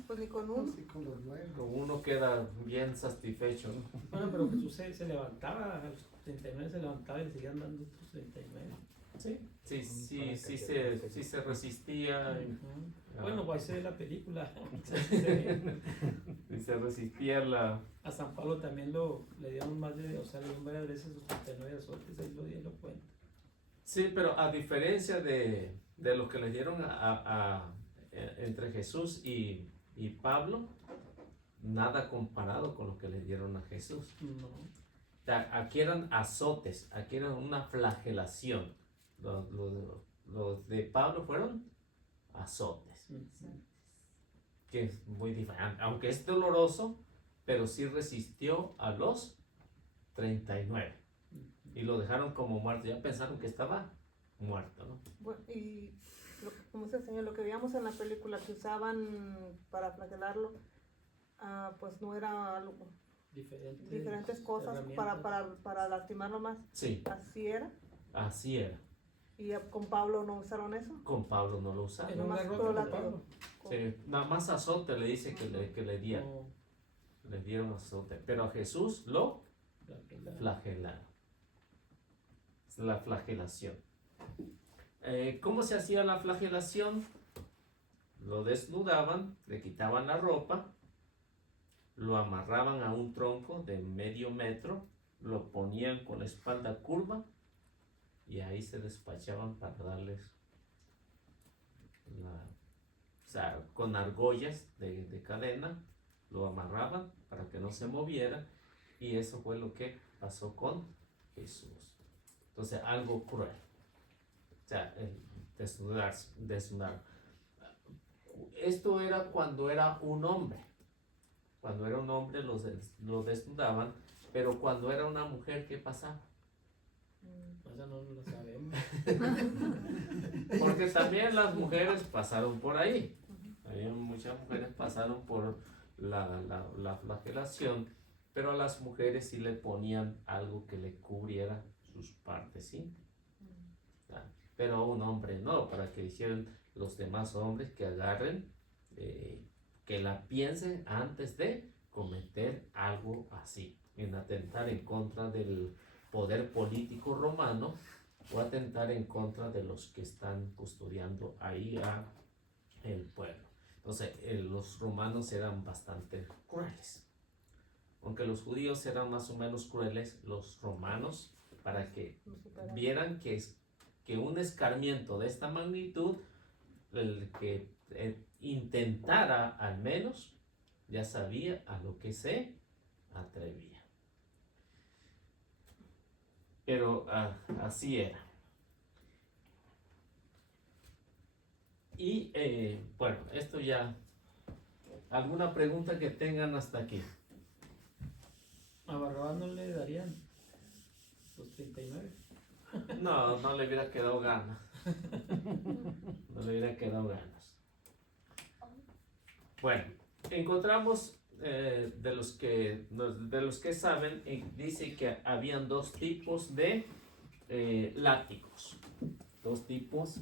Pues ni con uno. Así con los nuevos. uno queda bien satisfecho, ¿no? Bueno, pero Jesús se levantaba, a los 39 se levantaba y le seguían dando otros 39. Sí se resistía. Bueno, pues ahí se ve la película. Y se resistía A San Pablo también le dieron más de, o sea, le dieron varias veces sus 39 azotes, ahí lo cuenta. Sí, pero a diferencia de lo que le dieron entre Jesús y Pablo, nada comparado con lo que le dieron a Jesús. No. O sea, aquí eran azotes, aquí era una flagelación. Los de Pablo fueron azotes, que es muy diferente. Aunque es doloroso, pero sí resistió a los 39. Y lo dejaron como muerto, ya pensaron que estaba muerto, ¿no? Bueno, y como dice el Señor, lo que veíamos en la película que usaban para flagelarlo, pues no era algo, diferentes cosas para lastimarlo más. Sí, Así era. así era. Y con Pablo no usaron eso. Con Pablo no lo usaron. Era un Nomás garrote todo con látigo. Pablo. Sí, nada más azote le dice que le dieron. No, Le dieron azote. Pero a Jesús lo flagelaron. Es la flagelación. ¿Cómo se hacía la flagelación? Lo desnudaban, le quitaban la ropa, lo amarraban a un tronco de medio metro, lo ponían con la espalda curva y ahí se despachaban para darles o sea, con argollas de cadena, lo amarraban para que no se moviera y eso fue lo que pasó con Jesús. Entonces, algo cruel. O sea, desnudar. Esto era cuando era un hombre. Cuando era un hombre lo desnudaban, pero cuando era una mujer, ¿qué pasaba? esa no lo sabemos. Porque también las mujeres pasaron por ahí. Muchas mujeres pasaron por la flagelación, pero a las mujeres sí le ponían algo que le cubriera sus partes, ¿sí? Pero a un hombre no, para que hicieran los demás hombres que agarren, que la piensen antes de cometer algo así, en atentar en contra del poder político romano o atentar en contra de los que están custodiando ahí a el pueblo. Entonces, los romanos eran bastante crueles. Aunque los judíos eran más o menos crueles, los romanos, para que vieran que un escarmiento de esta magnitud, el que intentara al menos, ya sabía a lo que se atrevía. Pero así era. Y bueno, esto ya. ¿Alguna pregunta que tengan hasta aquí? A Barrabás no le darían los 39. No le hubiera quedado ganas. No le hubiera quedado ganas. Bueno, encontramos de los que saben, dice que habían dos tipos de látigos. Dos tipos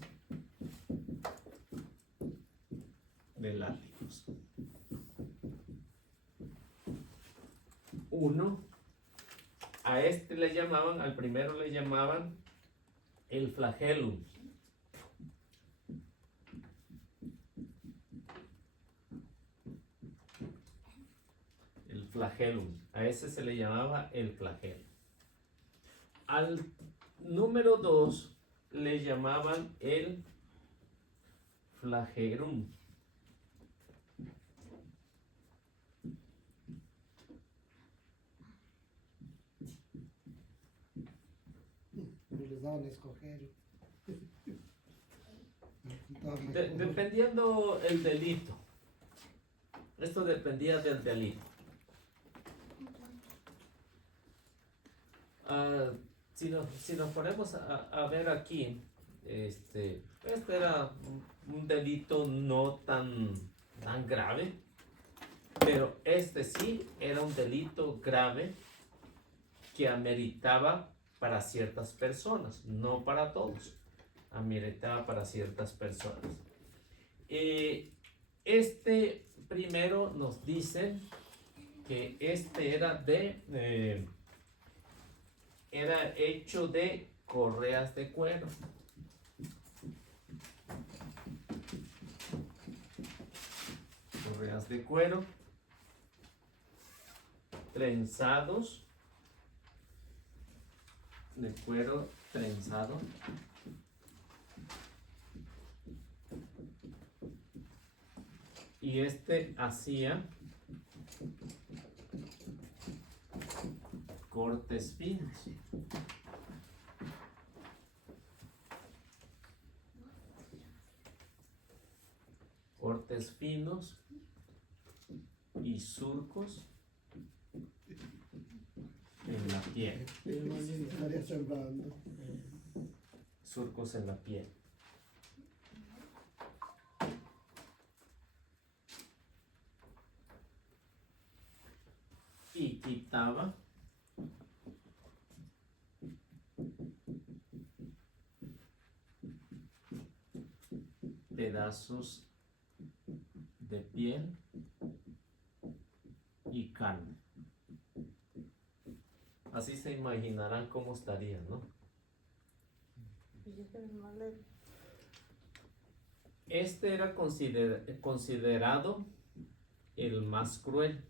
de látigos. Uno, a este le llamaban, al primero le llamaban el flagelo. El flagelo, a ese se le llamaba el flagelo. Al número 2 le llamaban el flagerum. Les daban a escoger. Dependiendo el delito. Esto dependía del delito. Si nos ponemos a ver aquí, este era un delito no tan grave, pero este sí era un delito grave que ameritaba para ciertas personas, no para todos, ameritaba para ciertas personas. Este primero nos dice que este era hecho de correas de cuero. Correas de cuero, trenzados, de cuero trenzado. Y este hacía cortes finos. Cortes finos y surcos en la piel. Surcos en la piel. Y quitaba pedazos de piel y carne. Así se imaginarán cómo estarían, ¿no? Este era considerado el más cruel.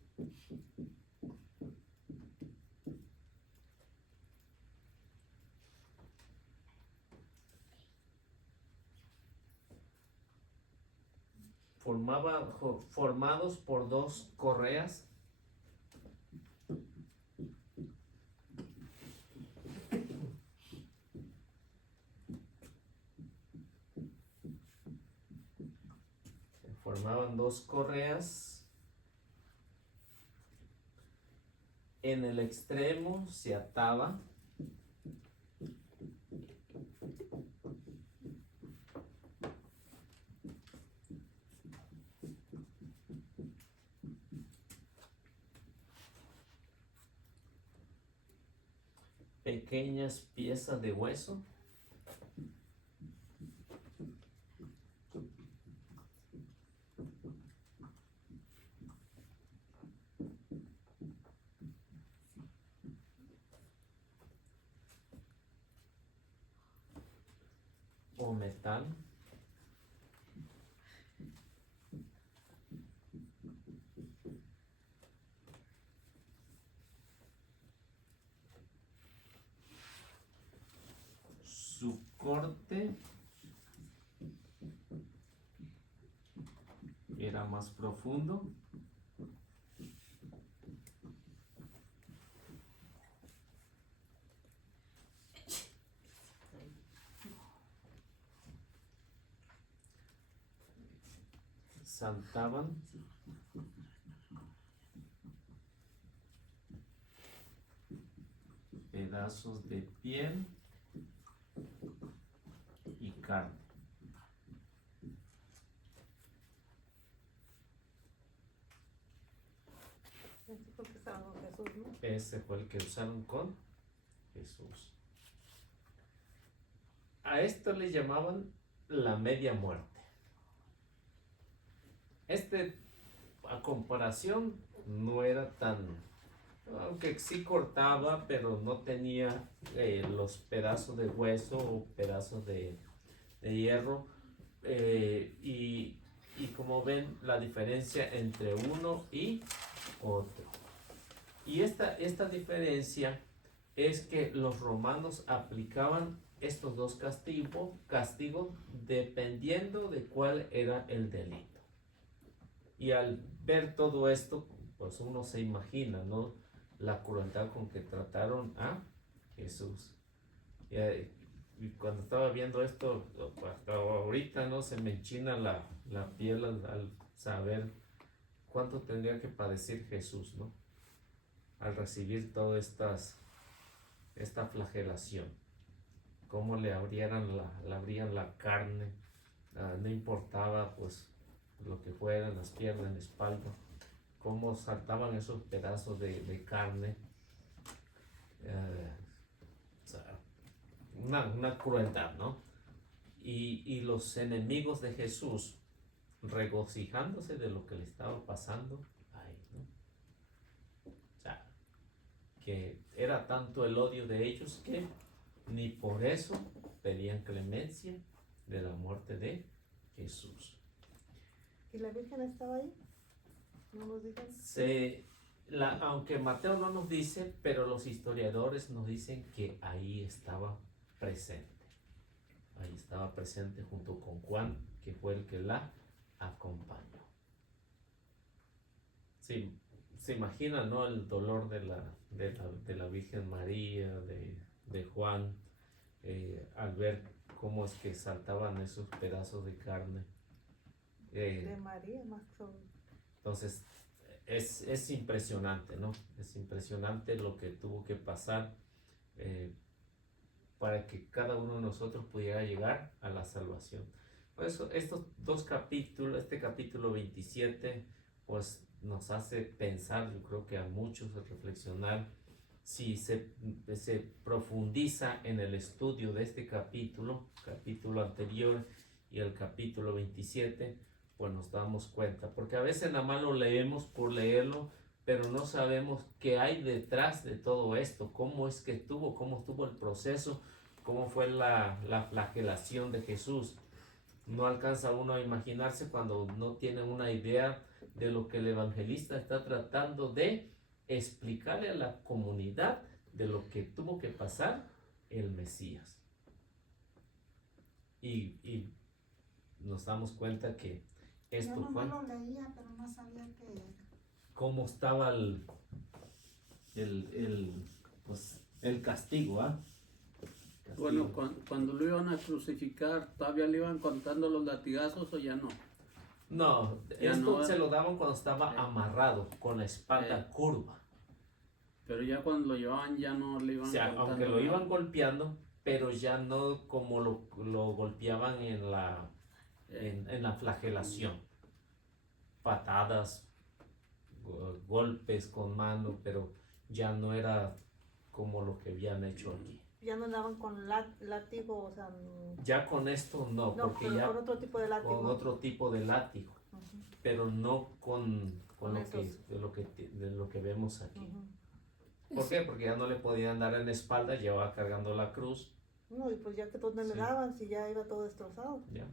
Formados por dos correas en el extremo se ataba pequeñas piezas de hueso o metal su corte era más profundo saltaban pedazos de piel y carne. Ese fue el que usaron con Jesús. A esto le llamaban la media muerte. a comparación, no era tan, aunque sí cortaba, pero no tenía los pedazos de hueso o pedazos de hierro. Y como ven, la diferencia entre uno y otro. Y esta diferencia es que los romanos aplicaban estos dos castigos dependiendo de cuál era el delito. Y al ver todo esto, pues uno se imagina, ¿no?, la crueldad con que trataron a Jesús. Y cuando estaba viendo esto, hasta ahorita, ¿no?, se me enchina la piel al saber cuánto tendría que padecer Jesús, ¿no?, al recibir toda esta flagelación. Cómo le abrían la carne, no importaba pues lo que fuera, las piernas, la espalda, cómo saltaban esos pedazos de carne. O sea, una crueldad, ¿no? Y los enemigos de Jesús regocijándose de lo que le estaba pasando a él, ¿no? O sea, que era tanto el odio de ellos que ni por eso pedían clemencia de la muerte de Jesús. ¿Y la Virgen estaba ahí? ¿No nos dicen? Aunque Mateo no nos dice, pero los historiadores nos dicen que ahí estaba presente. Ahí estaba presente junto con Juan, que fue el que la acompañó. Sí, se imagina, ¿no?, el dolor de la Virgen María, de Juan, al ver cómo es que saltaban esos pedazos de carne. De María, más sobre. Entonces, es impresionante, ¿no? Es impresionante lo que tuvo que pasar para que cada uno de nosotros pudiera llegar a la salvación. Por eso, estos dos capítulos, este capítulo 27, pues nos hace pensar, yo creo que a muchos, a reflexionar. Si se profundiza en el estudio de este capítulo anterior y el capítulo 27, pues nos damos cuenta, porque a veces nada más lo leemos por leerlo, pero no sabemos qué hay detrás de todo esto, cómo estuvo el proceso, cómo fue la flagelación de Jesús. No alcanza uno a imaginarse cuando no tiene una idea de lo que el evangelista está tratando de explicarle a la comunidad de lo que tuvo que pasar el Mesías. Y nos damos cuenta que esto Yo fue nomás lo leía, pero no sabía qué era. cómo estaba el castigo, ¿ah? Bueno, cuando lo iban a crucificar, ¿todavía le iban contando los latigazos o ya no? No, Ya esto no, se lo daban cuando estaba amarrado, con la espalda curva. Pero ya cuando lo llevaban ya no le iban O sea, contando. aunque lo iban golpeando, pero ya no como lo golpeaban en la flagelación. Patadas, golpes con mano, pero ya no era como lo que habían hecho aquí. Ya no andaban con látigo, o sea. Ya con esto no, No, porque pero ya con otro tipo de látigo. con otro tipo de látigo, Ujú, pero no con esos. de lo que vemos aquí. ujú. ¿Por qué? Porque ya no le podían dar en la espalda, llevaba cargando la cruz. No, y pues ya que dónde le Sí. daban, si ya iba todo destrozado. ¿Ya?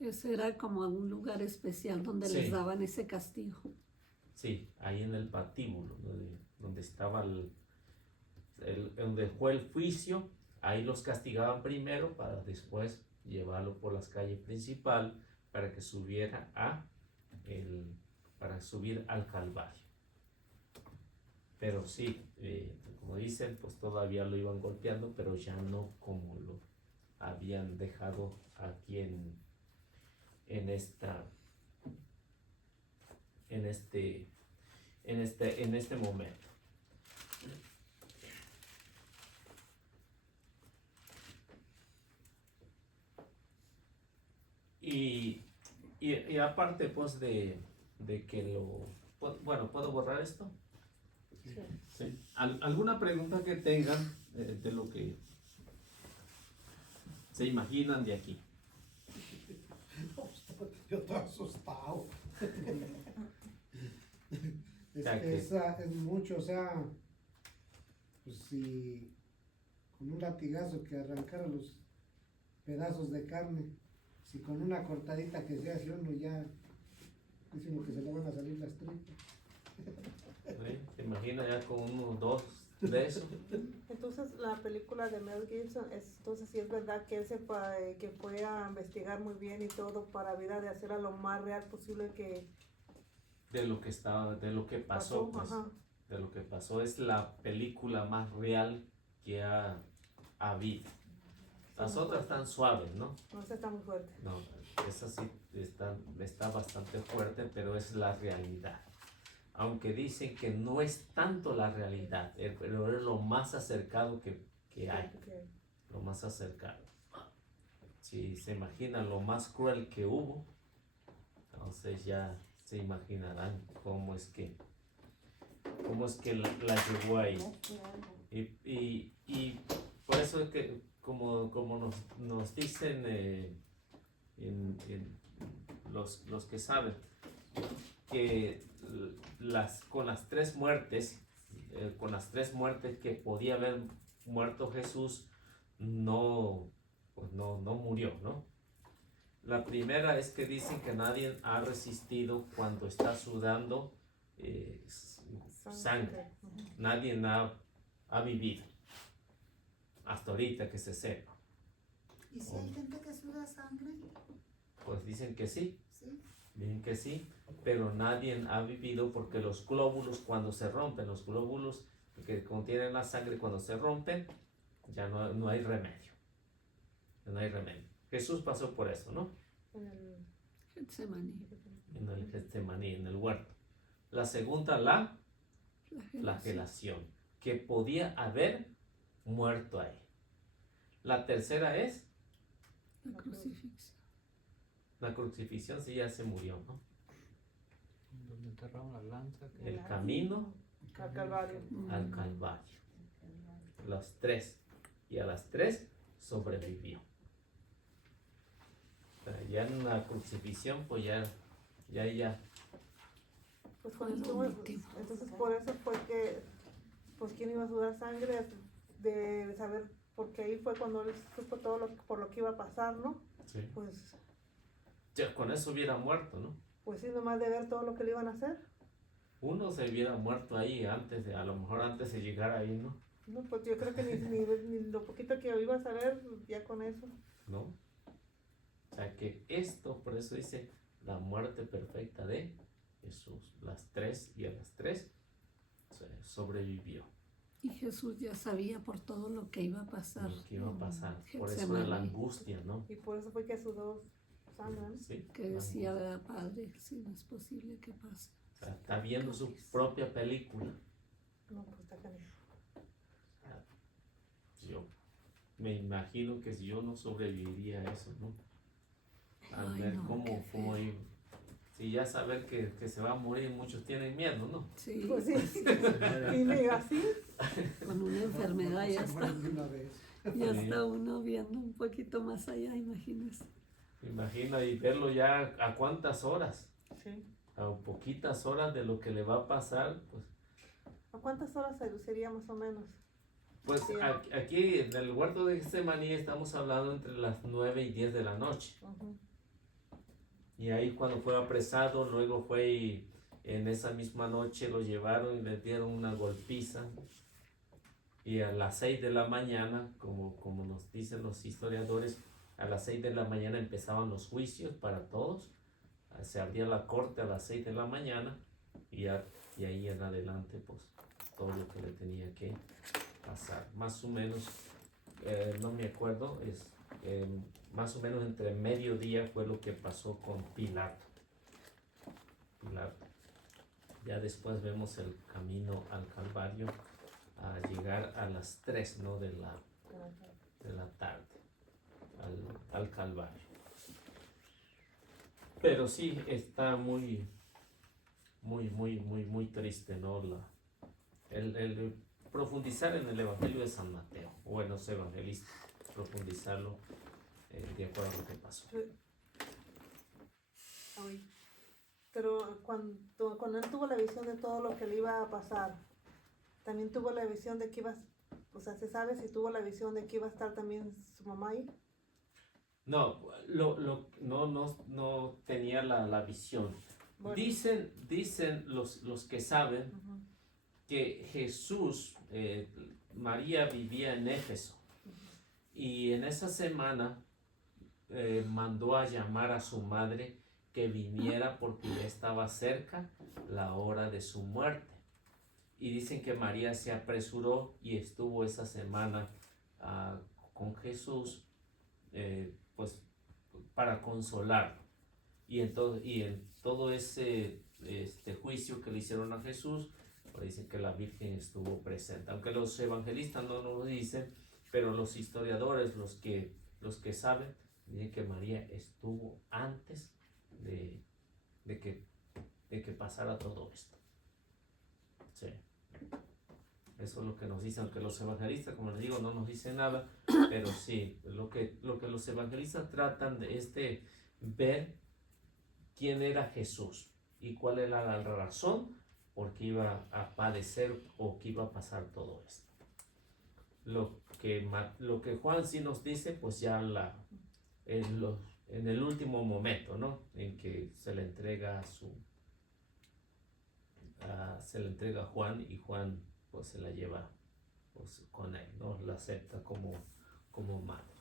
Ese era como un lugar especial donde Sí. les daban ese castigo. Sí, ahí en el patíbulo, donde estaba donde fue el juicio, ahí los castigaban primero para después llevarlo por las calles principal para que subiera para subir al Calvario. Pero sí, como dicen, pues todavía lo iban golpeando, pero ya no como lo habían dejado aquí en este momento. Y aparte pues de que bueno, ¿puedo borrar esto? Sí. ¿Alguna pregunta que tengan de lo que se imaginan de aquí? Yo estoy asustado. Es Ya que que- esa es mucho, o sea, pues si con un latigazo que arrancara los pedazos de carne, si con una cortadita que se hace uno ya, dice uno que se le van a salir las tripas. ¿Sí? ¿Te imaginas ya con unos 2 de eso? Entonces la película de Mel Gibson, entonces sí es verdad que él que fue a investigar muy bien y todo para ver de hacerla lo más real posible que De lo que estaba, de lo que pasó, pues. Ajá. De lo que pasó. Es la película más real que ha habido. Las otras están suaves, ¿no? No sé, está muy fuerte. No, esa sí está bastante fuerte, pero es la realidad. Aunque dicen que no es tanto la realidad, pero es lo más acercado que hay, Que- lo más acercado. Si se imaginan lo más cruel que hubo, entonces ya se imaginarán cómo es que la llevó ahí. Y por eso es que, como nos dicen en los que saben, que con las tres muertes que podía haber muerto Jesús, pues no murió, ¿no? La primera es que dicen que nadie ha resistido cuando está sudando sangre. Ujú. Nadie ha vivido hasta ahorita que se sepa. ¿Y si hay gente que suda sangre? Pues dicen que sí, Sí. dicen que sí, pero nadie ha vivido porque los glóbulos cuando se rompen, los glóbulos que contienen la sangre cuando se rompen, ya no hay remedio. No hay remedio. Jesús pasó por eso, ¿no? En el- Getsemaní, En el Getsemaní, en el huerto. La segunda, la flagelación. flagelación, que podía haber muerto ahí. La tercera es La crucifixión. la crucifixión, sí, ya se murió, ¿no? Donde enterraron la lanza. El camino al Calvario. al Calvario. Los tres. Y a las tres sobrevivió. O sea, ya en la crucifixión, pues ya. Pues Fue cuando lo estuvo- último. entonces por eso fue que, pues quién iba a sudar sangre de saber, porque ahí fue cuando él supo todo por lo que iba a pasar, ¿no? Sí. Pues, Ya con eso hubiera muerto, ¿no? pues sí, nomás de ver todo lo que le iban a hacer. Uno se hubiera muerto ahí a lo mejor antes de llegar ahí, ¿no? No, pues yo creo que ni lo poquito que iba a saber, ya con eso. ¿No? O sea que esto, por eso dice la muerte perfecta de Jesús. Las tres y a las tres sobrevivió. Y Jesús ya sabía por todo lo que iba a pasar. Lo que iba a pasar. en Por eso era la Getsemaní, angustia, ¿no? Y por eso fue que sudó sangre, ¿no? Sí. que la decía, angustia. ¿verdad, Padre? Si no es posible que pase. O sea, está viendo su propia película. No, pues está canijo. Yo me imagino que si yo no sobreviviría a eso, ¿no? A Ay, ver no, cómo qué iba. Si ya saber que se va a morir, muchos tienen miedo, ¿no? Sí, Pues sí, sí. Y me así. con una enfermedad ya Se está, mueren de una vez. ya Sí. está uno viendo un poquito más allá, imagínese. Me imagino y verlo ya a cuántas horas, Sí. a poquitas horas de lo que le va a pasar, pues. ¿A cuántas horas sería más o menos? Pues Sí. aquí en el huerto de Getsemaní estamos hablando entre las 9 y 10 de la noche. Ujú. Y ahí cuando fue apresado, luego fue y en esa misma noche lo llevaron y le dieron una golpiza. Y a las 6 de la mañana, como nos dicen los historiadores, a las 6 de la mañana empezaban los juicios para todos. Se abría la corte a las 6 de la mañana y ahí en adelante pues todo lo que le tenía que pasar. Más o menos, no me acuerdo, más o menos entre mediodía fue lo que pasó con Pilato. Ya después vemos el camino al Calvario a llegar a las 3, ¿no? de la tarde al Calvario. Pero sí está muy triste, ¿no? El profundizar en el Evangelio de San Mateo, o en los evangelistas, profundizarlo de acuerdo a lo que pasó. Ay. Pero cuando él tuvo la visión de todo lo que le iba a pasar, también tuvo la visión de que iba, o sea, ¿se sabe si tuvo la visión de que iba a estar también su mamá ahí? No, no tenía la visión. Bueno, Dicen los que saben ujú, que Jesús, María vivía en Éfeso y en esa semana mandó a llamar a su madre que viniera porque ya estaba cerca la hora de su muerte. Y dicen que María se apresuró y estuvo esa semana con Jesús, pues para consolarlo. Y en todo ese juicio que le hicieron a Jesús, pues dicen que la Virgen estuvo presente. Aunque los evangelistas no nos lo dicen, pero los historiadores, los que saben, dicen que María estuvo antes de que pasara todo esto. Sí. Eso es lo que nos dicen, aunque los evangelistas, como les digo, no nos dicen nada, pero sí, lo que los evangelistas tratan es de ver quién era Jesús y cuál era la razón por qué iba a padecer o que iba a pasar todo esto. Lo que Juan sí nos dice, pues ya en el último momento, ¿no? En que se le entrega a Juan y Juan pues se la lleva pues con él, ¿no? La acepta como madre.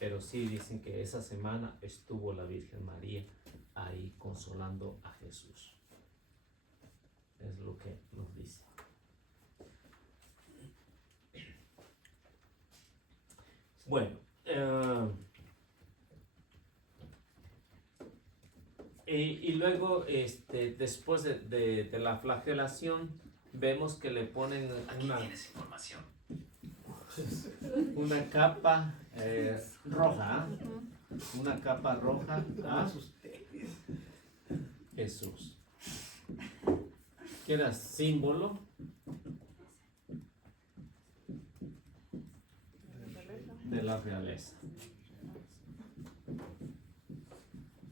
Pero sí dicen que esa semana estuvo la Virgen María ahí consolando a Jesús. Es lo que nos dice. Bueno, y luego después de la flagelación vemos que le ponen una capa roja, una capa roja a Jesús, que era símbolo de la realeza.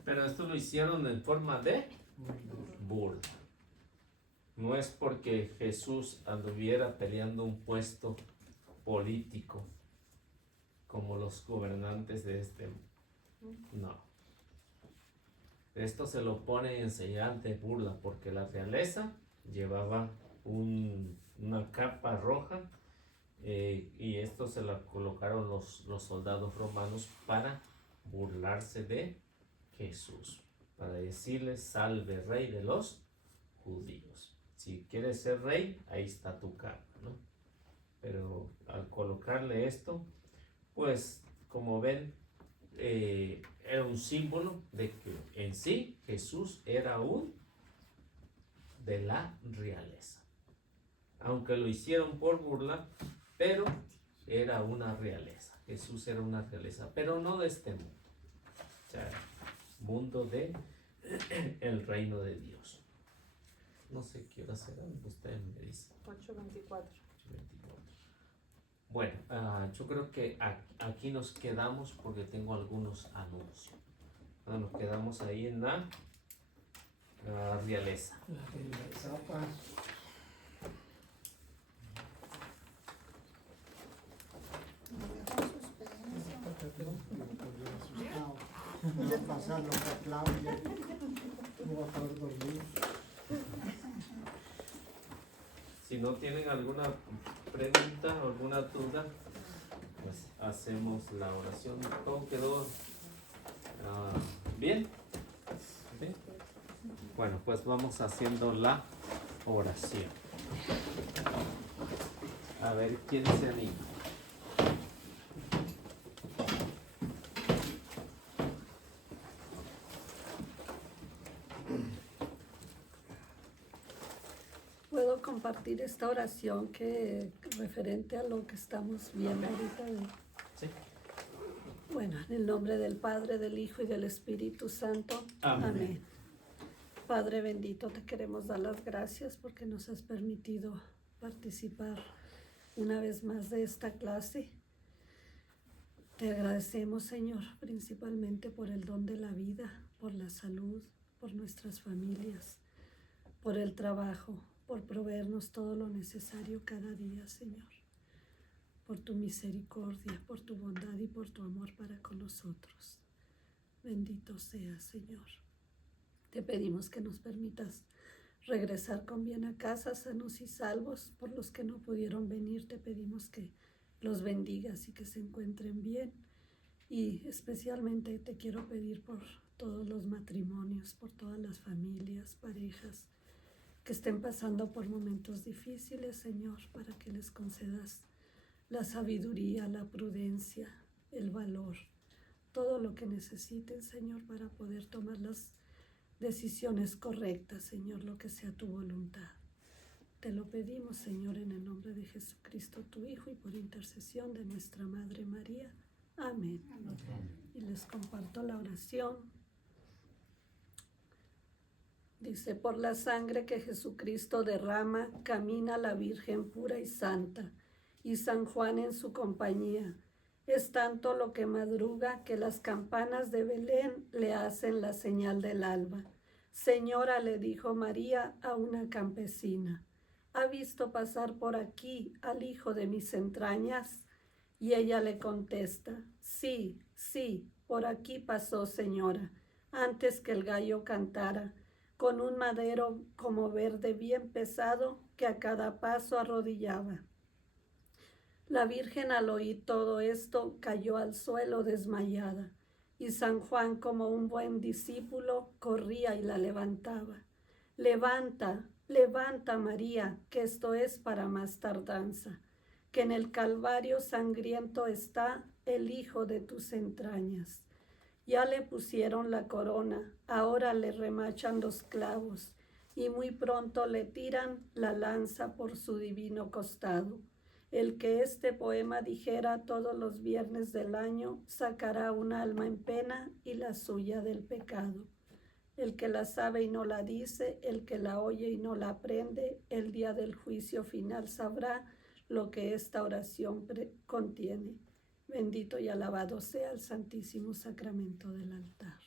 Pero esto lo hicieron en forma de burla. No es porque Jesús anduviera peleando un puesto político como los gobernantes de este mundo. No. Esto se lo pone en señal burla porque la realeza llevaba una capa roja y esto se la colocaron los soldados romanos para burlarse de Jesús, para decirle: salve, rey de los judíos. Si quieres ser rey, ahí está tu capa, ¿no? Pero al colocarle esto, pues como ven, era un símbolo de que en sí Jesús era de la realeza. Aunque lo hicieron por burla, pero era una realeza. Jesús era una realeza, pero no de este mundo. O sea, mundo de el reino de Dios. No sé qué hora será, usted me dice. 8:24. Bueno, yo creo que aquí nos quedamos porque tengo algunos anuncios. Nos quedamos ahí en la realeza. Voy a pasarlo a Claudia. No va a poder dormir. Si no tienen alguna pregunta o alguna duda, pues hacemos la oración. ¿Todo quedó bien? ¿Sí? Bueno, pues vamos haciendo la oración. A ver, ¿quién se anima? Puedo compartir esta oración que referente a lo que estamos viendo ahorita. Sí. Bueno, en el nombre del Padre, del Hijo y del Espíritu Santo. Amén. Padre bendito, te queremos dar las gracias porque nos has permitido participar una vez más de esta clase. Te agradecemos, Señor, principalmente por el don de la vida, por la salud, por nuestras familias, por el trabajo, por proveernos todo lo necesario cada día, Señor, por tu misericordia, por tu bondad y por tu amor para con nosotros. Bendito seas, Señor. Te pedimos que nos permitas regresar con bien a casa, sanos y salvos. Por los que no pudieron venir, te pedimos que los bendigas y que se encuentren bien. Y especialmente te quiero pedir por todos los matrimonios, por todas las familias, parejas que estén pasando por momentos difíciles, Señor, para que les concedas la sabiduría, la prudencia, el valor, todo lo que necesiten, Señor, para poder tomar las decisiones correctas, Señor, lo que sea tu voluntad. Te lo pedimos, Señor, en el nombre de Jesucristo, tu Hijo, y por intercesión de nuestra Madre María. Amén. Y les comparto la oración. Dice: por la sangre que Jesucristo derrama, camina la Virgen pura y santa, y San Juan en su compañía. Es tanto lo que madruga que las campanas de Belén le hacen la señal del alba. Señora, le dijo María a una campesina, ¿ha visto pasar por aquí al hijo de mis entrañas? Y ella le contesta, sí, sí, por aquí pasó, señora, antes que el gallo cantara, con un madero como verde bien pesado que a cada paso arrodillaba. La Virgen, al oír todo esto, cayó al suelo desmayada, y San Juan, como un buen discípulo, corría y la levantaba. Levanta, levanta, María, que esto es para más tardanza, que en el Calvario sangriento está el hijo de tus entrañas. Ya le pusieron la corona, ahora le remachan los clavos, y muy pronto le tiran la lanza por su divino costado. El que este poema dijera todos los viernes del año sacará un alma en pena y la suya del pecado. El que la sabe y no la dice, el que la oye y no la aprende, el día del juicio final sabrá lo que esta oración contiene. Bendito y alabado sea el Santísimo Sacramento del altar.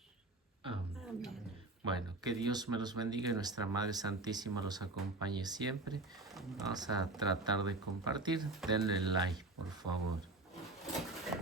Amén. Amén. Bueno, que Dios me los bendiga y nuestra Madre Santísima los acompañe siempre. Vamos a tratar de compartir. Denle like, por favor.